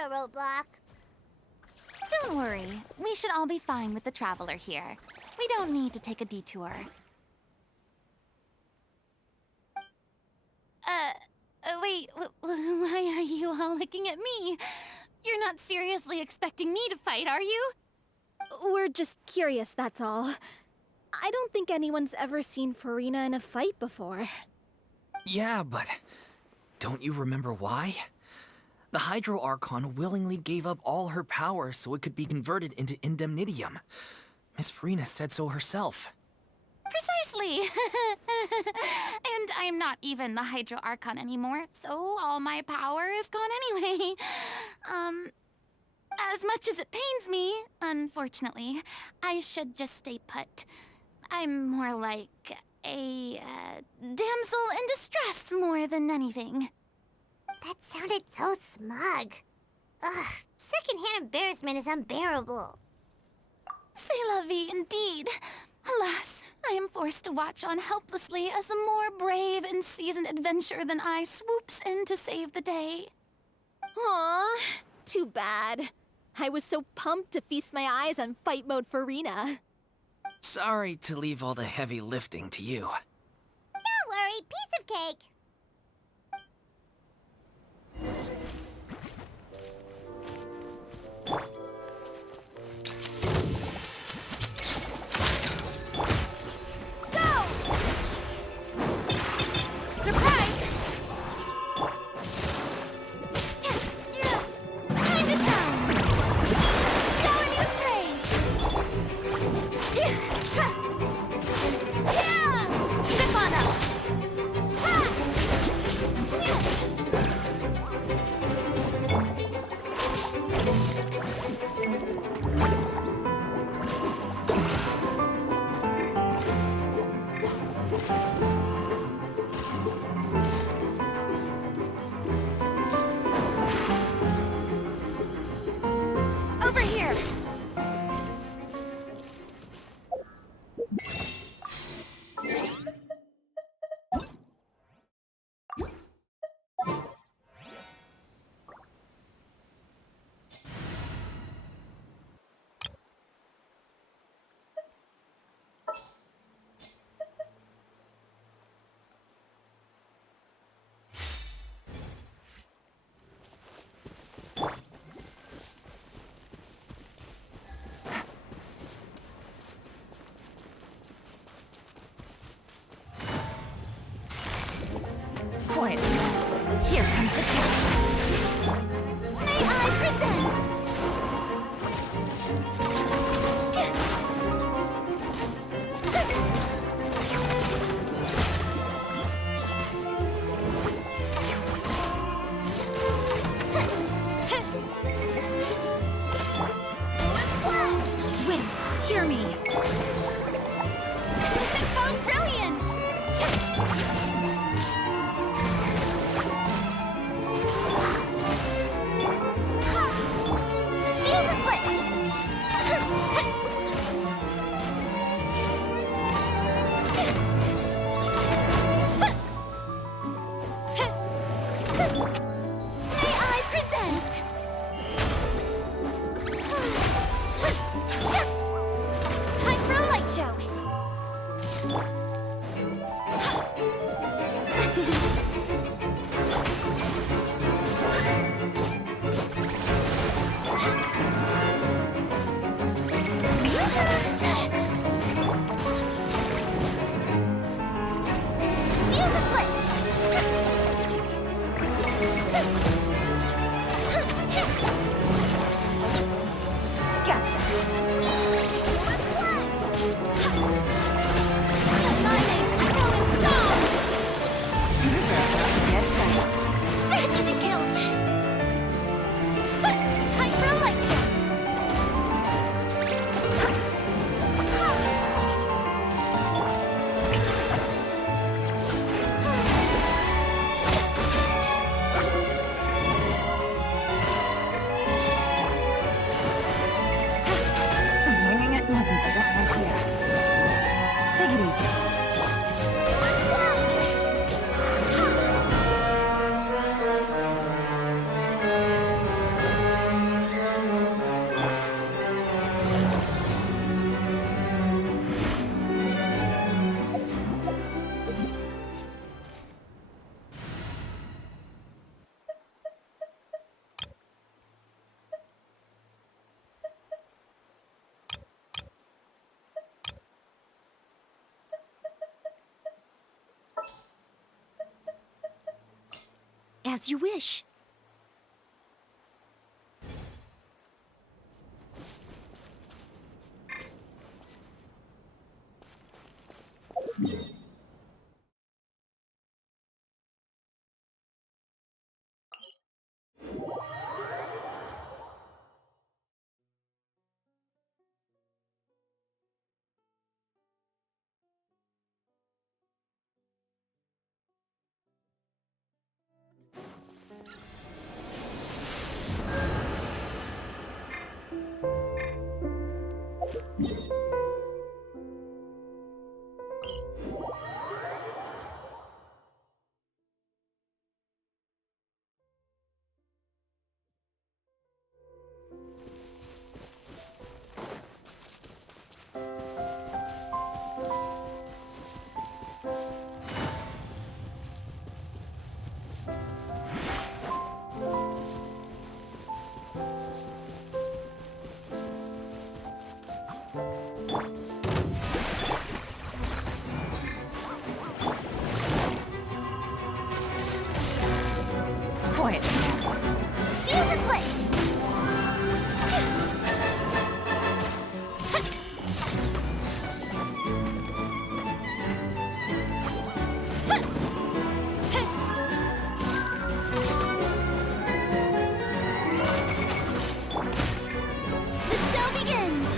a roadblock. Don't worry. We should all be fine with the traveler here. We don't need to take a detour. Wait, why are you all looking at me? You're not seriously expecting me to fight, are you? We're just curious, that's all. I don't think anyone's ever seen Furina in a fight before. Yeah, but don't you remember why? The Hydro Archon willingly gave up all her power so it could be converted into indemnitium. Miss Furina said so herself. Precisely! And I'm not even the Hydro Archon anymore, so all my power is gone anyway. As much as it pains me, unfortunately, I should just stay put. I'm more like a damsel in distress more than anything. That sounded so smug. Ugh, secondhand embarrassment is unbearable. C'est la vie indeed. Alas, I am forced to watch on helplessly as a more brave and seasoned adventurer than I swoops in to save the day. Aw, too bad. I was so pumped to feast my eyes on fight mode Furina. Sorry to leave all the heavy lifting to you. Don't worry, piece of cake. Quietly. Here comes the test. May I present? Wait, hear me. Oh, brilliant! May I present? Time for a light show. Music lit. Gotcha. My name, I go in song. That didn't count. Time for a light show. As you wish. Quiet. Fuse is lit! The show begins!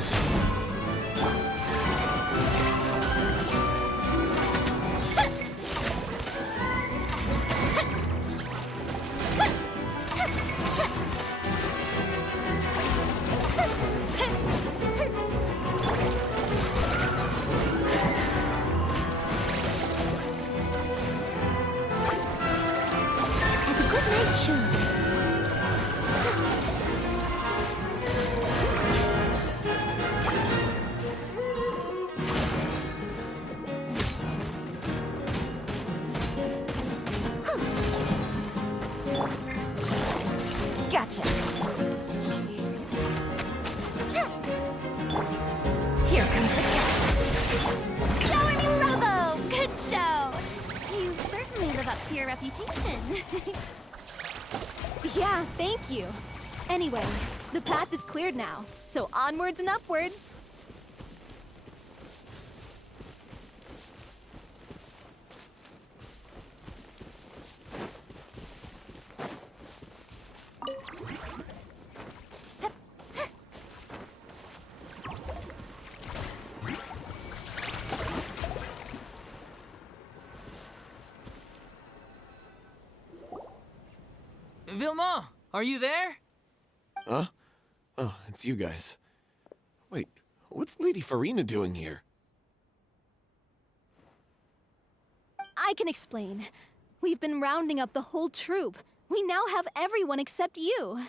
As a good night show. Gotcha. Here comes the cat. Show me bravo! Good show! You certainly live up to your reputation. Yeah, thank you. Anyway, the path is cleared now, so onwards and upwards. Vilma, are you there? Huh? Oh, it's you guys. Wait, what's Lady Furina doing here? I can explain. We've been rounding up the whole troop. We now have everyone except you.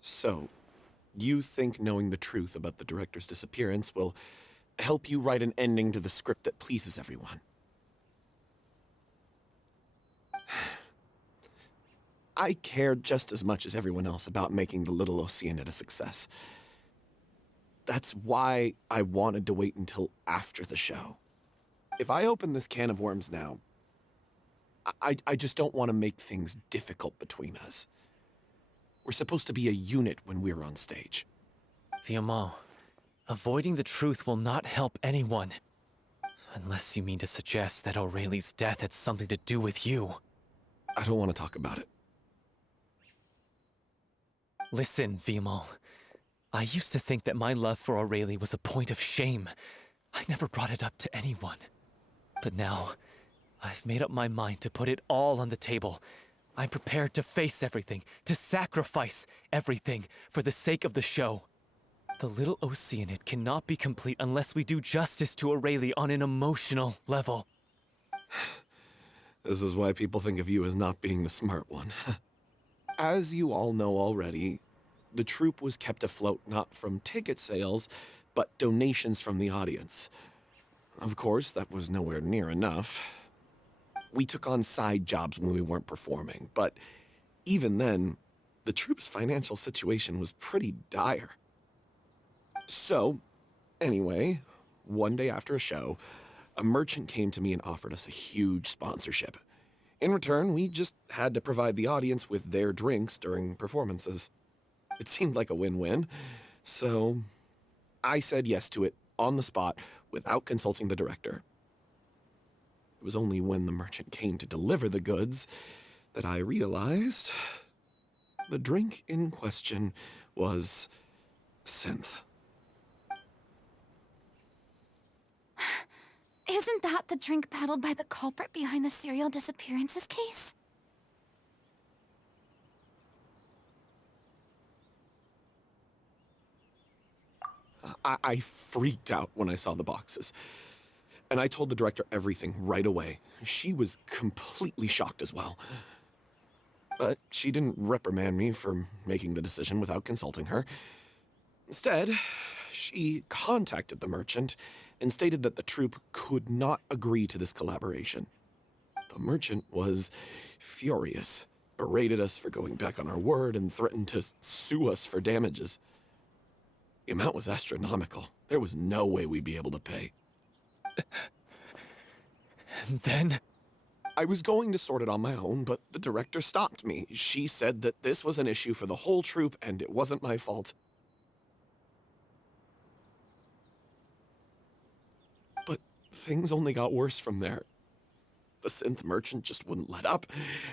So, you think knowing the truth about the director's disappearance will help you write an ending to the script that pleases everyone? I care just as much as everyone else about making the Little Oceanid a success. That's why I wanted to wait until after the show. If I open this can of worms now, I just don't want to make things difficult between us. We're supposed to be a unit when we're on stage. Vilma, avoiding the truth will not help anyone. Unless you mean to suggest that Aurelie's death had something to do with you. I don't want to talk about it. Listen, Vilma. I used to think that my love for Aurelie was a point of shame. I never brought it up to anyone. But now, I've made up my mind to put it all on the table. I'm prepared to face everything, to sacrifice everything for the sake of the show. The Little Oceanid cannot be complete unless we do justice to Aurelie on an emotional level. This is why people think of you as not being the smart one. As you all know already, the troupe was kept afloat not from ticket sales, but donations from the audience. Of course, that was nowhere near enough. We took on side jobs when we weren't performing, but even then, the troupe's financial situation was pretty dire. So, anyway, one day after a show, a merchant came to me and offered us a huge sponsorship. In return, we just had to provide the audience with their drinks during performances. It seemed like a win-win, so I said yes to it on the spot without consulting the director. It was only when the merchant came to deliver the goods that I realized the drink in question was synth. Isn't that the drink peddled by the culprit behind the serial disappearances case? I freaked out when I saw the boxes. And I told the director everything right away. She was completely shocked as well. But she didn't reprimand me for making the decision without consulting her. Instead, she contacted the merchant and stated that the troupe could not agree to this collaboration. The merchant was furious, berated us for going back on our word, and threatened to sue us for damages. The amount was astronomical. There was no way we'd be able to pay. And then? I was going to sort it on my own, but the director stopped me. She said that this was an issue for the whole troupe, and it wasn't my fault. But things only got worse from there. The synth merchant just wouldn't let up,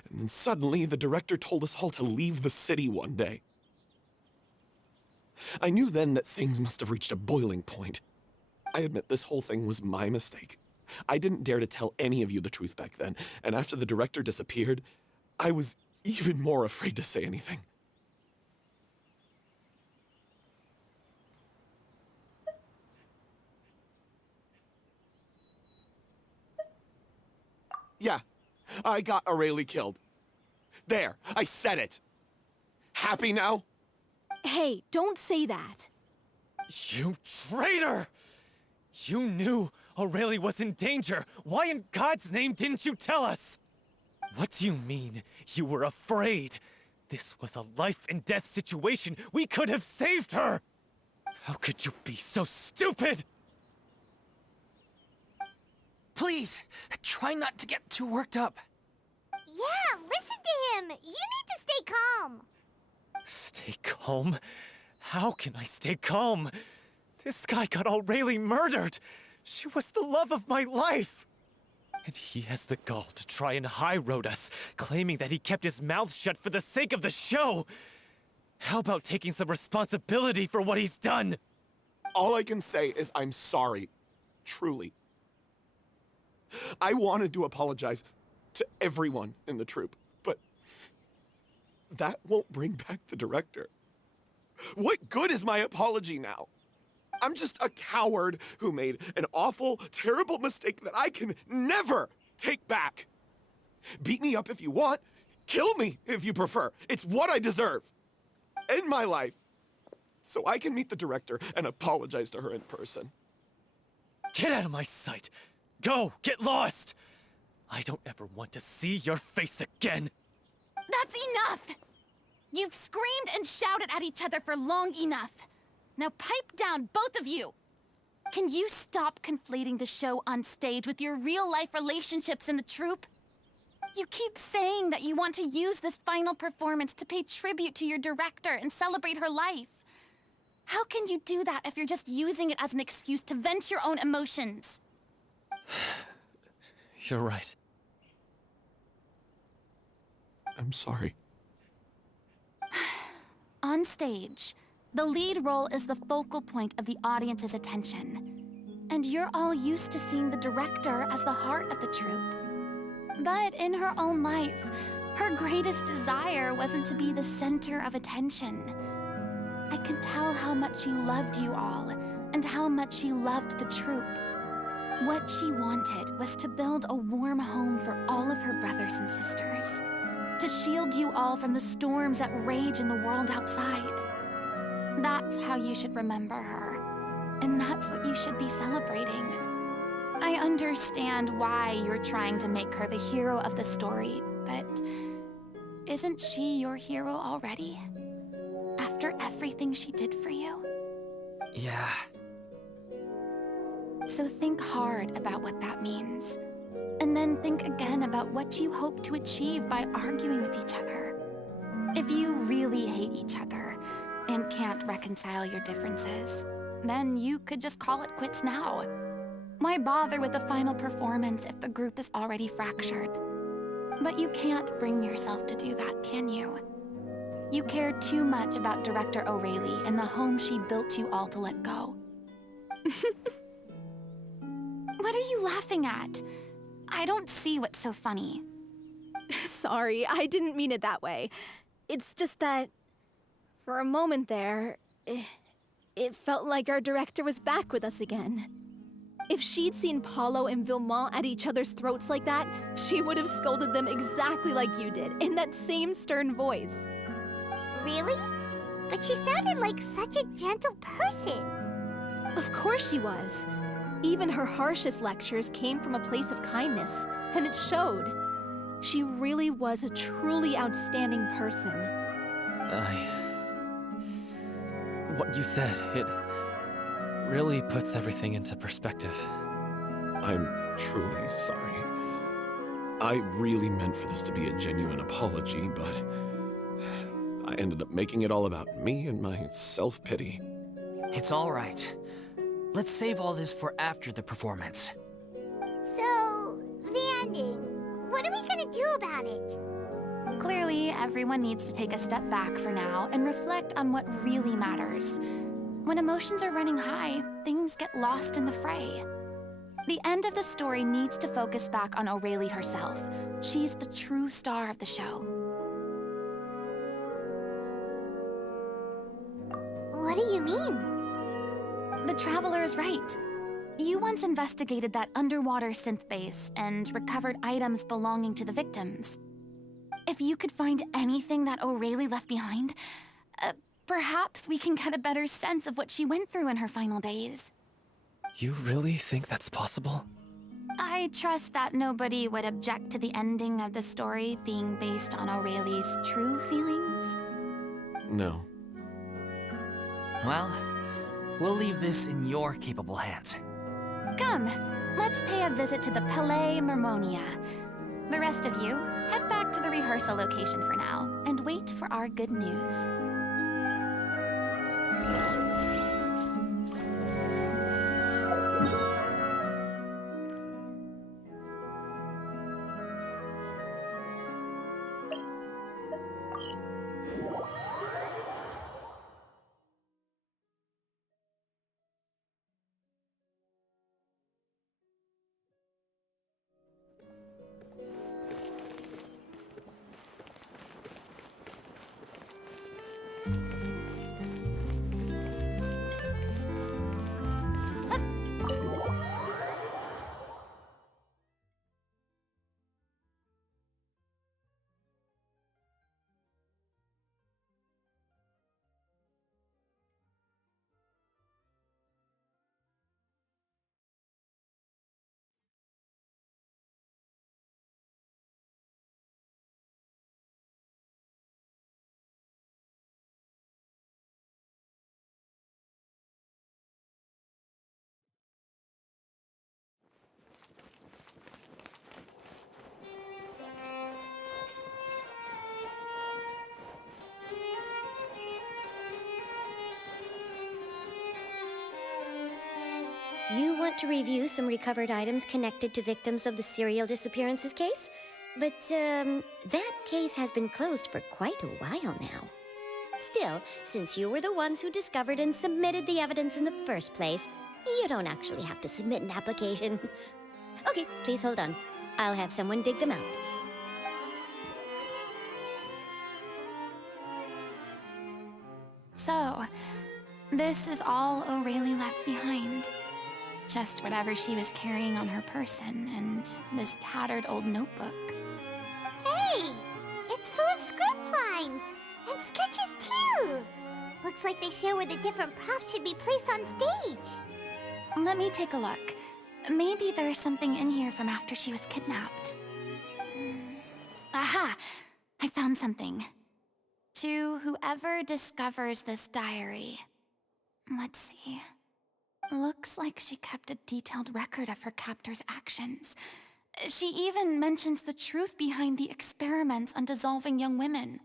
and then suddenly the director told us all to leave the city one day. I knew then that things must have reached a boiling point. I admit this whole thing was my mistake. I didn't dare to tell any of you the truth back then, and after the director disappeared, I was even more afraid to say anything. Yeah, I got Aurelie killed. There, I said it. Happy now? Hey, don't say that. You traitor! You knew Aurelie was in danger. Why in God's name didn't you tell us? What do you mean, you were afraid? This was a life and death situation. We could have saved her! How could you be so stupid? Please, try not to get too worked up. Yeah, listen to him. You need to stay calm. Stay calm? How can I stay calm? This guy got Aurelie murdered. She was the love of my life. And he has the gall to try and high-road us, claiming that he kept his mouth shut for the sake of the show. How about taking some responsibility for what he's done? All I can say is I'm sorry. Truly. I wanted to apologize to everyone in the troupe, but that won't bring back the director. What good is my apology now? I'm just a coward who made an awful, terrible mistake that I can never take back. Beat me up if you want. Kill me if you prefer. It's what I deserve. End my life so I can meet the director and apologize to her in person. Get out of my sight. Go, get lost. I don't ever want to see your face again. That's enough! You've screamed and shouted at each other for long enough. Now pipe down, both of you! Can you stop conflating the show on stage with your real-life relationships in the troupe? You keep saying that you want to use this final performance to pay tribute to your director and celebrate her life. How can you do that if you're just using it as an excuse to vent your own emotions? You're right. I'm sorry. On stage, the lead role is the focal point of the audience's attention. And you're all used to seeing the director as the heart of the troupe. But in her own life, her greatest desire wasn't to be the center of attention. I can tell how much she loved you all, and how much she loved the troupe. What she wanted was to build a warm home for all of her brothers and sisters. To shield you all from the storms that rage in the world outside. That's how you should remember her. And that's what you should be celebrating. I understand why you're trying to make her the hero of the story, but isn't she your hero already? After everything she did for you? Yeah. So think hard about what that means. And then think again about what you hope to achieve by arguing with each other. If you really hate each other and can't reconcile your differences, then you could just call it quits now. Why bother with the final performance if the group is already fractured? But you can't bring yourself to do that, can you? You care too much about Director O'Reilly and the home she built you all to let go. What are you laughing at? I don't see what's so funny. Sorry, I didn't mean it that way. It's just that, for a moment there, it felt like our director was back with us again. If she'd seen Paulo and Vilmont at each other's throats like that, she would have scolded them exactly like you did, in that same stern voice. Really? But she sounded like such a gentle person. Of course she was. Even her harshest lectures came from a place of kindness, and it showed. She really was a truly outstanding person. What you said, it really puts everything into perspective. I'm truly sorry. I really meant for this to be a genuine apology, but I ended up making it all about me and my self-pity. It's all right. Let's save all this for after the performance. So, the ending. What are we gonna do about it? Clearly, everyone needs to take a step back for now and reflect on what really matters. When emotions are running high, things get lost in the fray. The end of the story needs to focus back on O'Reilly herself. She's the true star of the show. What do you mean? The Traveler is right. You once investigated that underwater synth base and recovered items belonging to the victims. If you could find anything that O'Reilly left behind, perhaps we can get a better sense of what she went through in her final days. You really think that's possible? I trust that nobody would object to the ending of the story being based on O'Reilly's true feelings. No. Well, we'll leave this in your capable hands. Come, let's pay a visit to the Palais Mermonia. The rest of you, head back to the rehearsal location for now, and wait for our good news. You want to review some recovered items connected to victims of the serial disappearances case? But, that case has been closed for quite a while now. Still, since you were the ones who discovered and submitted the evidence in the first place, you don't actually have to submit an application. Okay, please hold on. I'll have someone dig them out. So, this is all O'Reilly left behind. Just whatever she was carrying on her person and this tattered old notebook. Hey! It's full of script lines! And sketches too! Looks like they show where the different props should be placed on stage. Let me take a look. Maybe there's something in here from after she was kidnapped. Aha! I found something. To whoever discovers this diary. Let's see. Looks like she kept a detailed record of her captor's actions. She even mentions the truth behind the experiments on dissolving young women.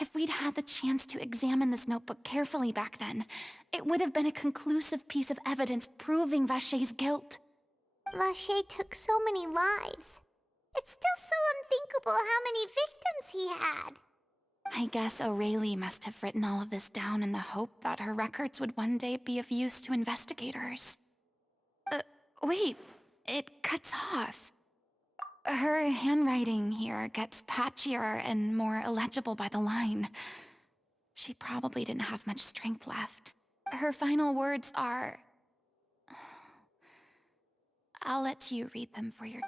If we'd had the chance to examine this notebook carefully back then, it would have been a conclusive piece of evidence proving Vacher's guilt. Vacher took so many lives. It's still so unthinkable how many victims he had. I guess Aurelie must have written all of this down in the hope that her records would one day be of use to investigators. Wait, it cuts off. Her handwriting here gets patchier and more illegible by the line. She probably didn't have much strength left. Her final words are... I'll let you read them for your...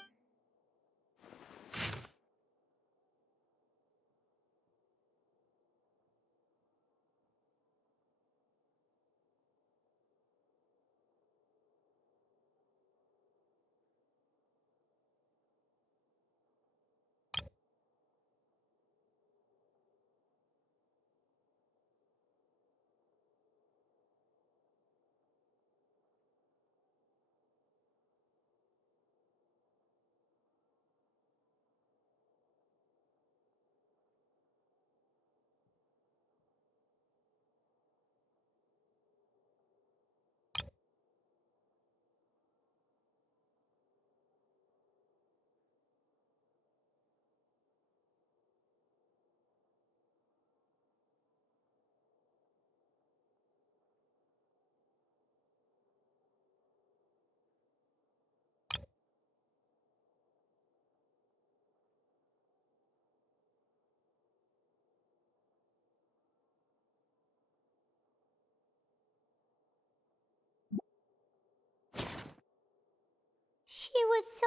She was so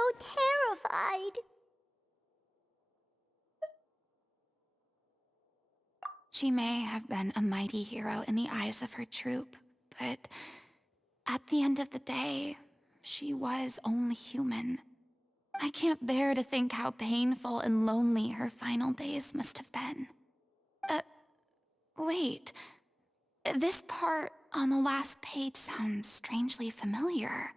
terrified. She may have been a mighty hero in the eyes of her troop, but at the end of the day, she was only human. I can't bear to think how painful and lonely her final days must have been. Wait. This part on the last page sounds strangely familiar.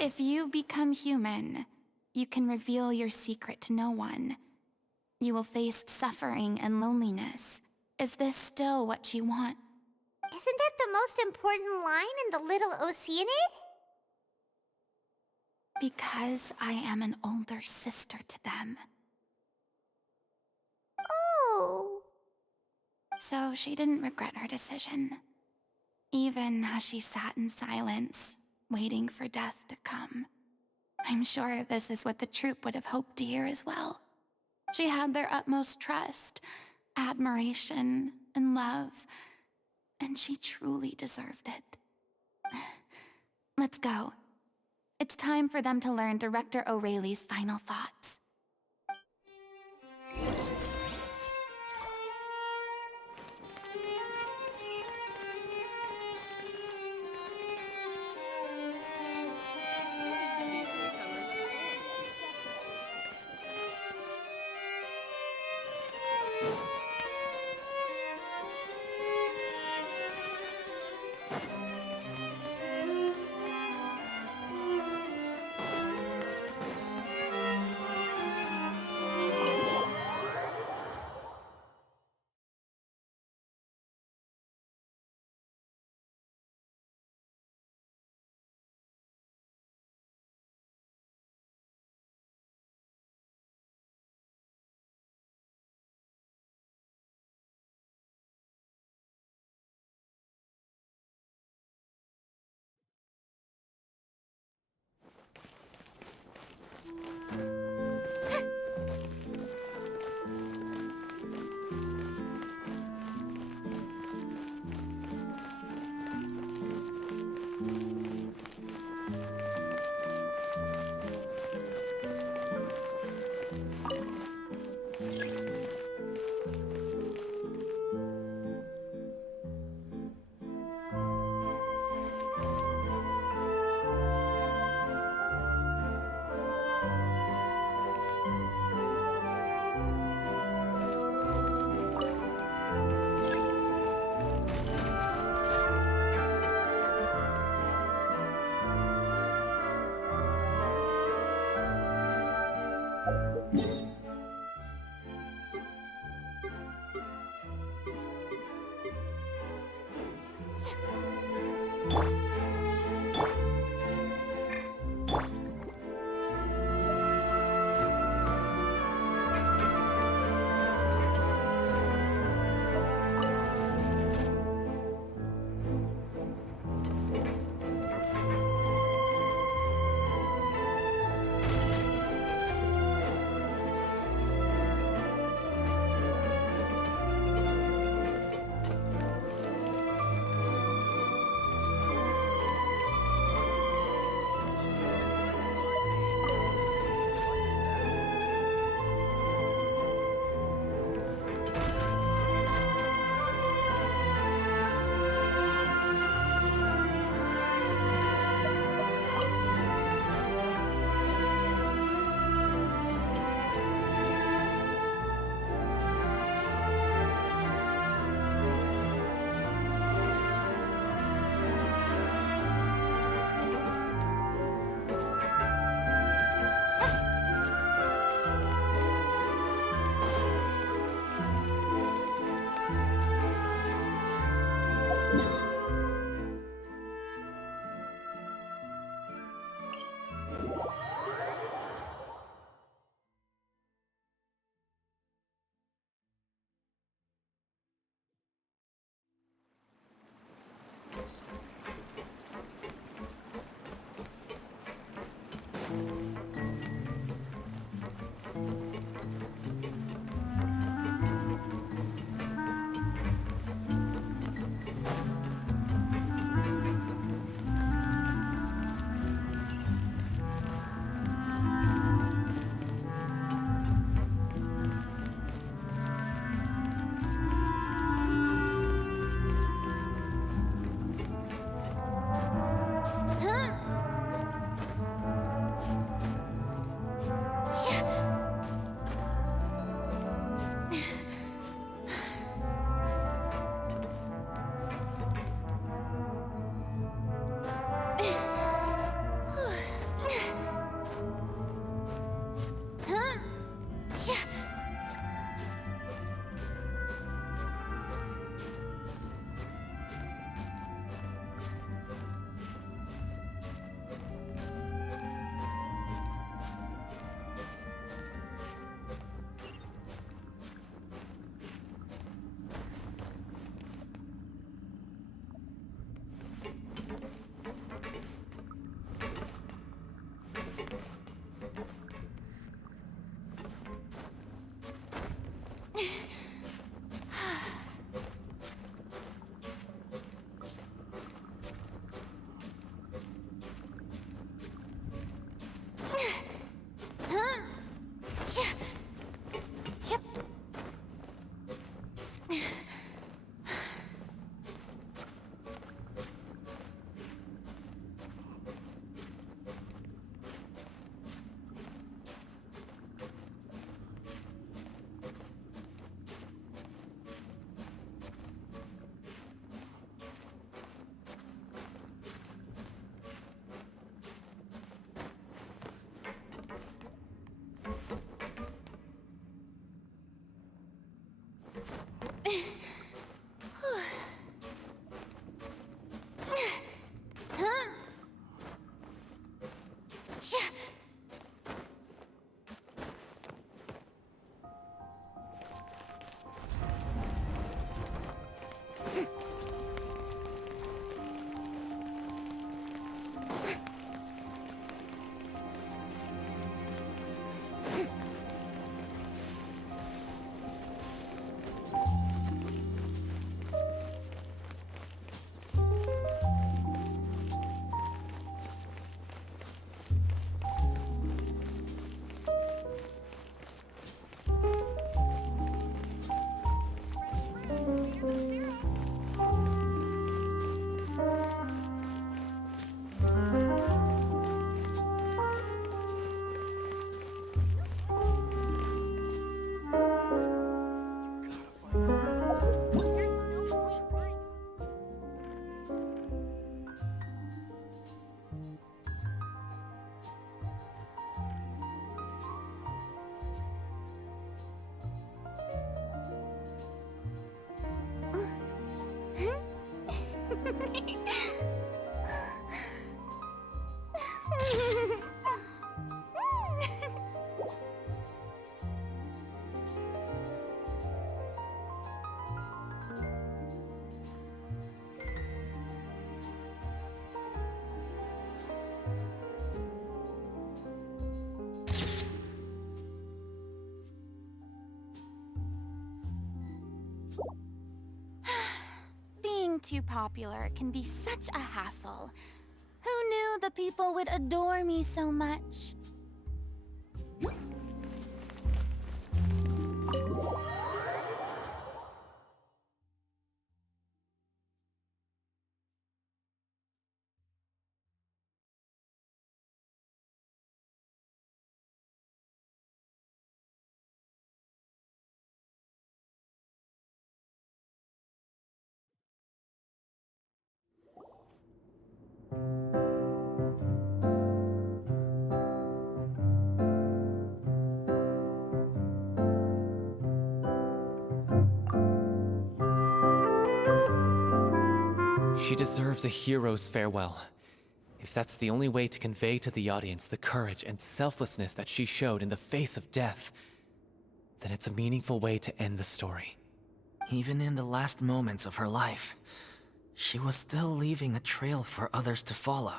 If you become human, you can reveal your secret to no one. You will face suffering and loneliness. Is this still what you want? Isn't that the most important line in the Little Oceanid? Because I am an older sister to them. Oh. So she didn't regret her decision. Even as she sat in silence, waiting for death to come. I'm sure this is what the troop would have hoped to hear as well. She had their utmost trust, admiration, and love, and she truly deserved it. Let's go. It's time for them to learn Director Aurelie's final thoughts. Being too popular can be such a hassle. Who knew the people would adore me so much? She deserves a hero's farewell. If that's the only way to convey to the audience the courage and selflessness that she showed in the face of death, then it's a meaningful way to end the story. Even in the last moments of her life, she was still leaving a trail for others to follow.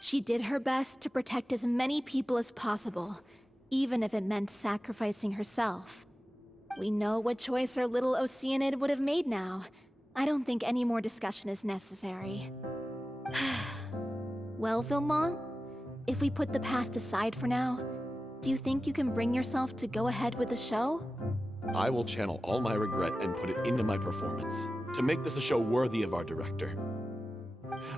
She did her best to protect as many people as possible, even if it meant sacrificing herself. We know what choice our little Oceanid would have made now. I don't think any more discussion is necessary. Well, Vilmont, if we put the past aside for now, do you think you can bring yourself to go ahead with the show? I will channel all my regret and put it into my performance, to make this a show worthy of our director.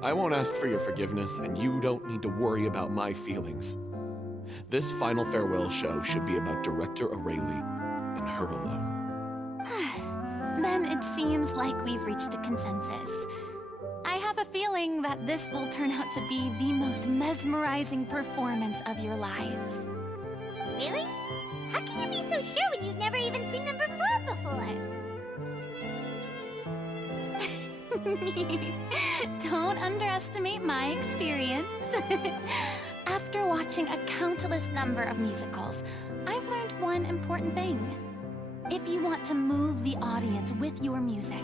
I won't ask for your forgiveness, and you don't need to worry about my feelings. This final farewell show should be about Director Aurelie and her alone. Then it seems like we've reached a consensus. I have a feeling that this will turn out to be the most mesmerizing performance of your lives. Really? How can you be so sure when you've never even seen them perform before? Don't underestimate my experience. After watching a countless number of musicals, I've learned one important thing. If you want to move the audience with your music,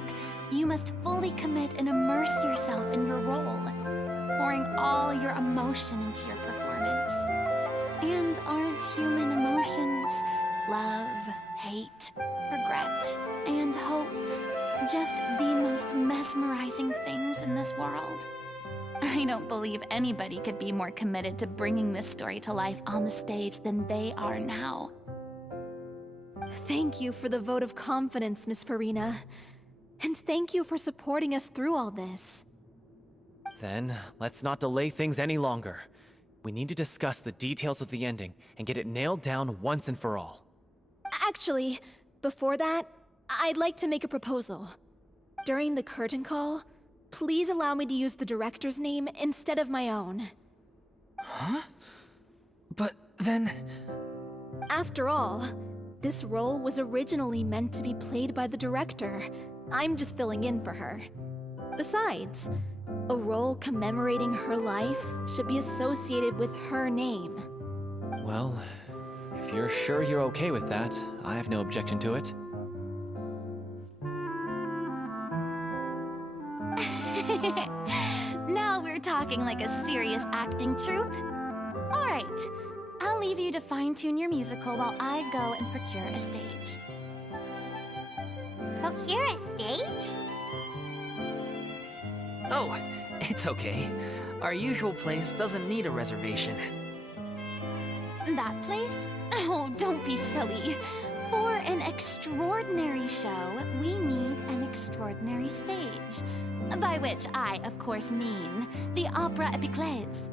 you must fully commit and immerse yourself in your role, pouring all your emotion into your performance. And aren't human emotions love, hate, regret, and hope just the most mesmerizing things in this world? I don't believe anybody could be more committed to bringing this story to life on the stage than they are now. Thank you for the vote of confidence, Miss Furina. And thank you for supporting us through all this. Then, let's not delay things any longer. We need to discuss the details of the ending and get it nailed down once and for all. Actually, before that, I'd like to make a proposal. During the curtain call, please allow me to use the director's name instead of my own. Huh? But then... After all, this role was originally meant to be played by the director. I'm just filling in for her. Besides, a role commemorating her life should be associated with her name. Well, if you're sure you're okay with that, I have no objection to it. Now we're talking like a serious acting troupe. All right, I'll leave you to fine-tune your musical while I go and procure a stage. Procure a stage? Oh, it's okay. Our usual place doesn't need a reservation. That place? Oh, don't be silly. For an extraordinary show, we need an extraordinary stage. By which I, of course, mean the Opera Epiclese.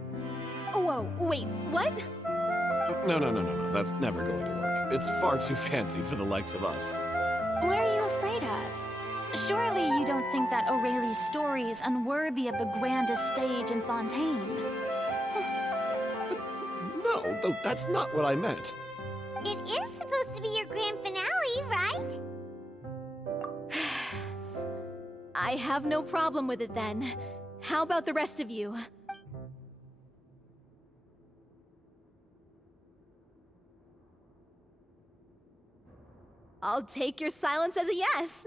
Whoa, wait, what? No. That's never going to work. It's far too fancy for the likes of us. What are you afraid of? Surely you don't think that Aurelie's story is unworthy of the grandest stage in Fontaine? No, that's not what I meant. It is supposed to be your grand finale, right? I have no problem with it then. How about the rest of you? I'll take your silence as a yes.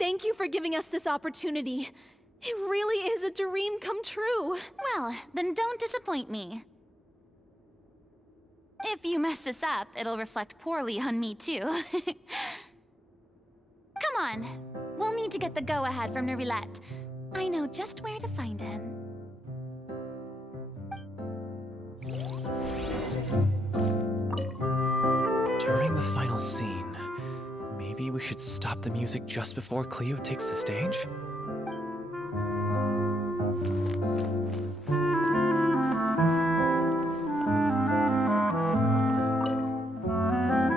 Thank you for giving us this opportunity. It really is a dream come true. Well, then don't disappoint me. If you mess this up, it'll reflect poorly on me too. Come on. We'll need to get the go-ahead from Nerilette. I know just where to find him. During the final scene, maybe we should stop the music just before Cleo takes the stage?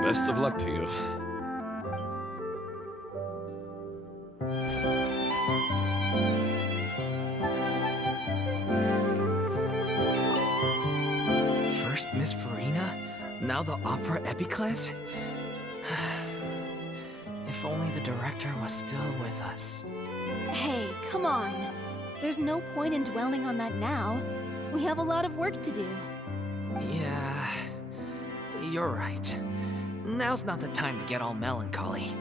Best of luck to you. First Miss Furina, now the opera epiclese? If only the director was still with us. Hey, come on. There's no point in dwelling on that now. We have a lot of work to do. Yeah, you're right. Now's not the time to get all melancholy.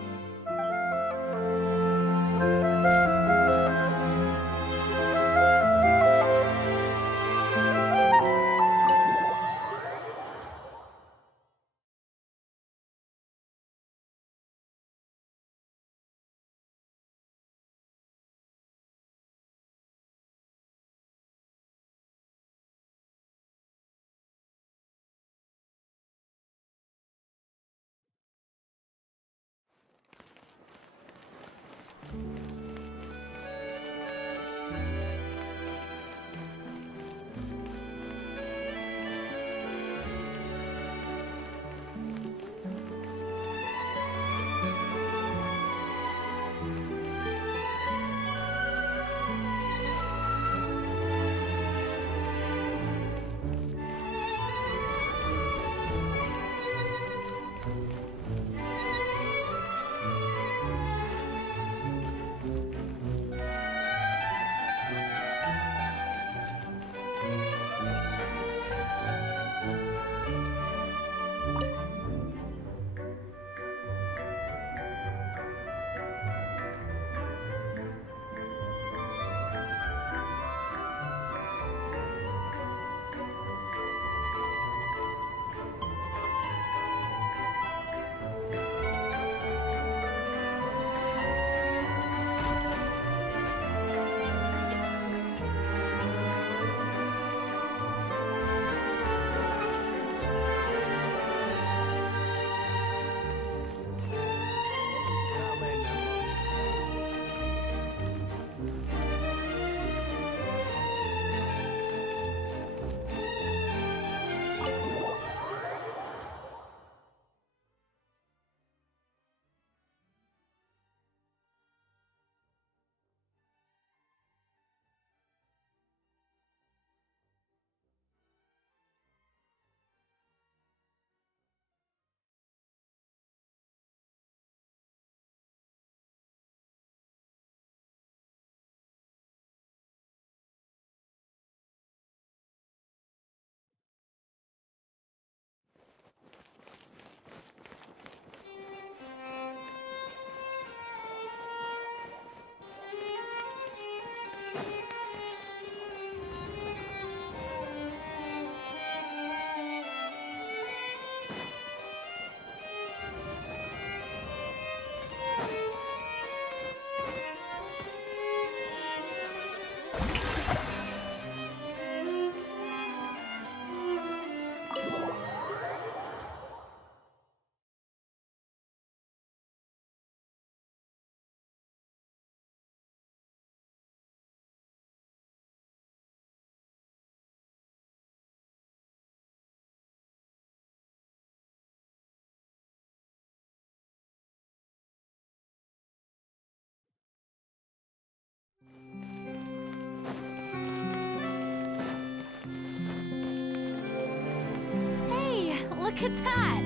Look at that!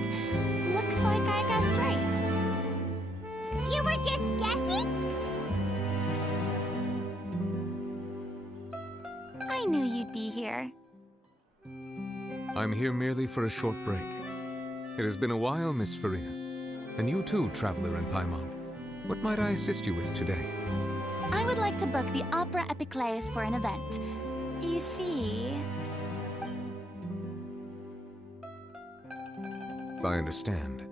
Looks like I guessed right. You were just guessing? knew you'd be here. I'm here merely for a short break. It has been a while, Miss Furina. And you too, traveler in Paimon. What might I assist you with today? I would like to book the Opera Epicleus for an event. You see... I understand.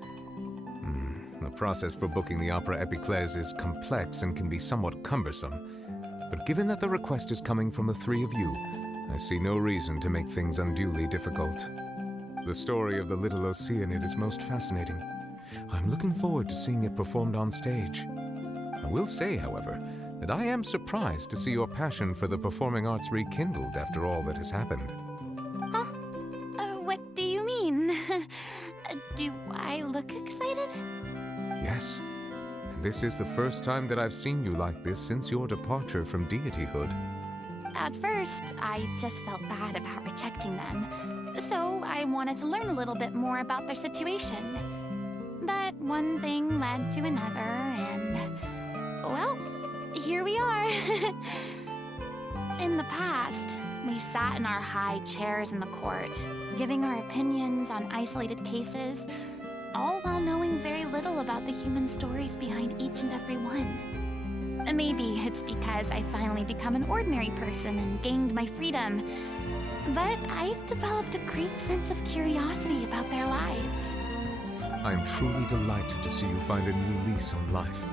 The process for booking the Opera Epicleus is complex and can be somewhat cumbersome. But given that the request is coming from the three of you, I see no reason to make things unduly difficult. The story of the little Oceanid is most fascinating. I'm looking forward to seeing it performed on stage. I will say, however, that I am surprised to see your passion for the performing arts rekindled after all that has happened. Huh? What do you mean? Do I look excited? Yes. And this is the first time that I've seen you like this since your departure from deityhood. At first, I just felt bad about rejecting them. So I wanted to learn a little bit more about their situation. But one thing led to another, and... well, here we are. In the past, we sat in our high chairs in the court, giving our opinions on isolated cases, all while knowing very little about the human stories behind each and every one. Maybe it's because I finally become an ordinary person and gained my freedom, but I've developed a great sense of curiosity about their lives. I am truly delighted to see you find a new lease on life.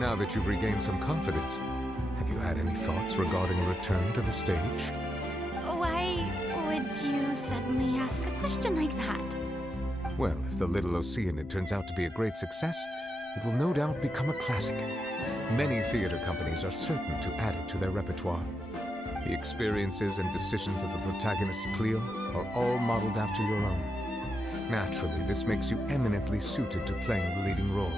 Now that you've regained some confidence, have you had any thoughts regarding a return to the stage? Why would you suddenly ask a question like that? Well, if the Little Oceanid turns out to be a great success, it will no doubt become a classic. Many theater companies are certain to add it to their repertoire. The experiences and decisions of the protagonist Cleo are all modeled after your own. Naturally, this makes you eminently suited to playing the leading role.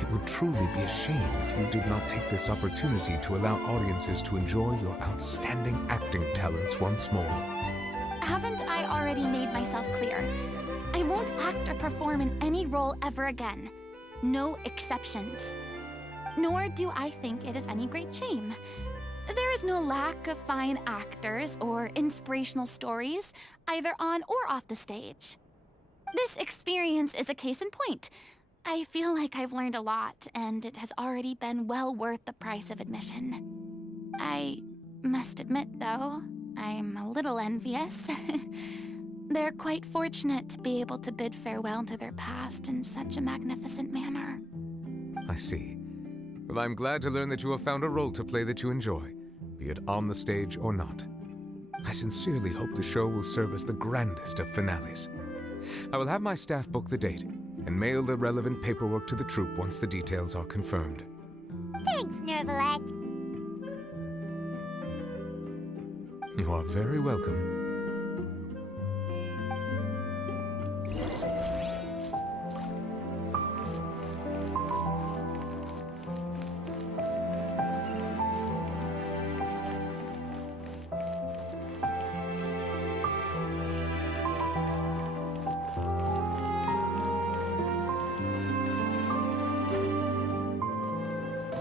It would truly be a shame if you did not take this opportunity to allow audiences to enjoy your outstanding acting talents once more. Haven't I already made myself clear? I won't act or perform in any role ever again. No exceptions. Nor do I think it is any great shame. There is no lack of fine actors or inspirational stories, either on or off the stage. This experience is a case in point. I feel like I've learned a lot, and it has already been well worth the price of admission. I must admit, though, I'm a little envious. They're quite fortunate to be able to bid farewell to their past in such a magnificent manner. I see. Well, I'm glad to learn that you have found a role to play that you enjoy, be it on the stage or not. I sincerely hope the show will serve as the grandest of finales. I will have my staff book the date and mail the relevant paperwork to the troupe once the details are confirmed. Thanks, Nervalet. You are very welcome.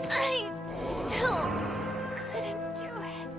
I still couldn't do it.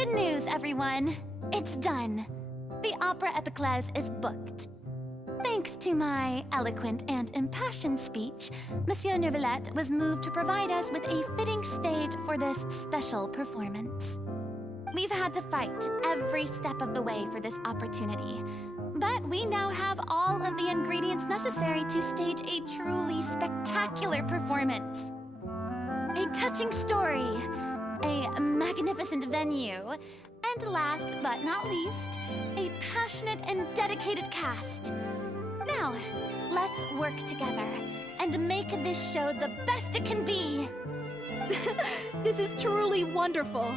Good news, everyone. It's done. The Opera Epiclese is booked. Thanks to my eloquent and impassioned speech, Monsieur Neuvillette was moved to provide us with a fitting stage for this special performance. We've had to fight every step of the way for this opportunity, but we now have all of the ingredients necessary to stage a truly spectacular performance. A touching story, a magnificent venue, and last but not least, a passionate and dedicated cast. Now, let's work together and make this show the best it can be. This is truly wonderful.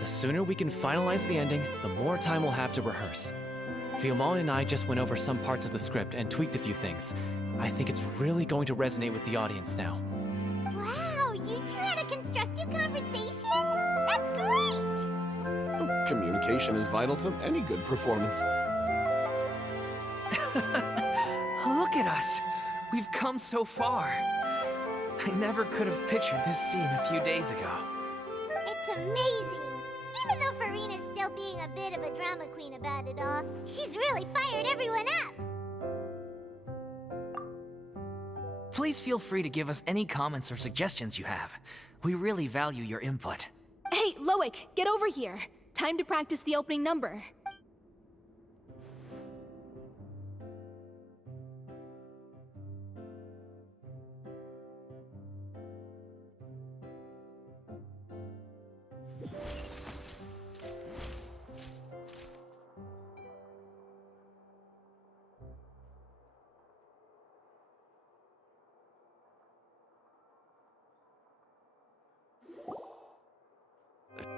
The sooner we can finalize the ending, the more time we'll have to rehearse. Fiumali and I just went over some parts of the script and tweaked a few things. I think it's really going to resonate with the audience now. Wow, you two had a constructive conversation? That's great! Communication is vital to any good performance. Look at us! We've come so far. I never could have pictured this scene a few days ago. It's amazing! Even though Furina's still being a bit of a drama queen about it all, she's really fired everyone up! Please feel free to give us any comments or suggestions you have. We really value your input. Hey, Loic, get over here. Time to practice the opening number.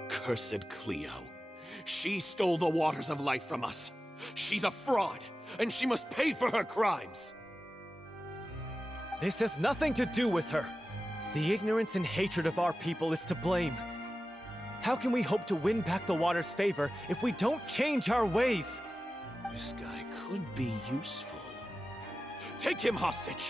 Cursed Cleo. She stole the waters of life from us. She's a fraud, and she must pay for her crimes. This has nothing to do with her. The ignorance and hatred of our people is to blame. How can we hope to win back the water's favor if we don't change our ways? This guy could be useful. Take him hostage!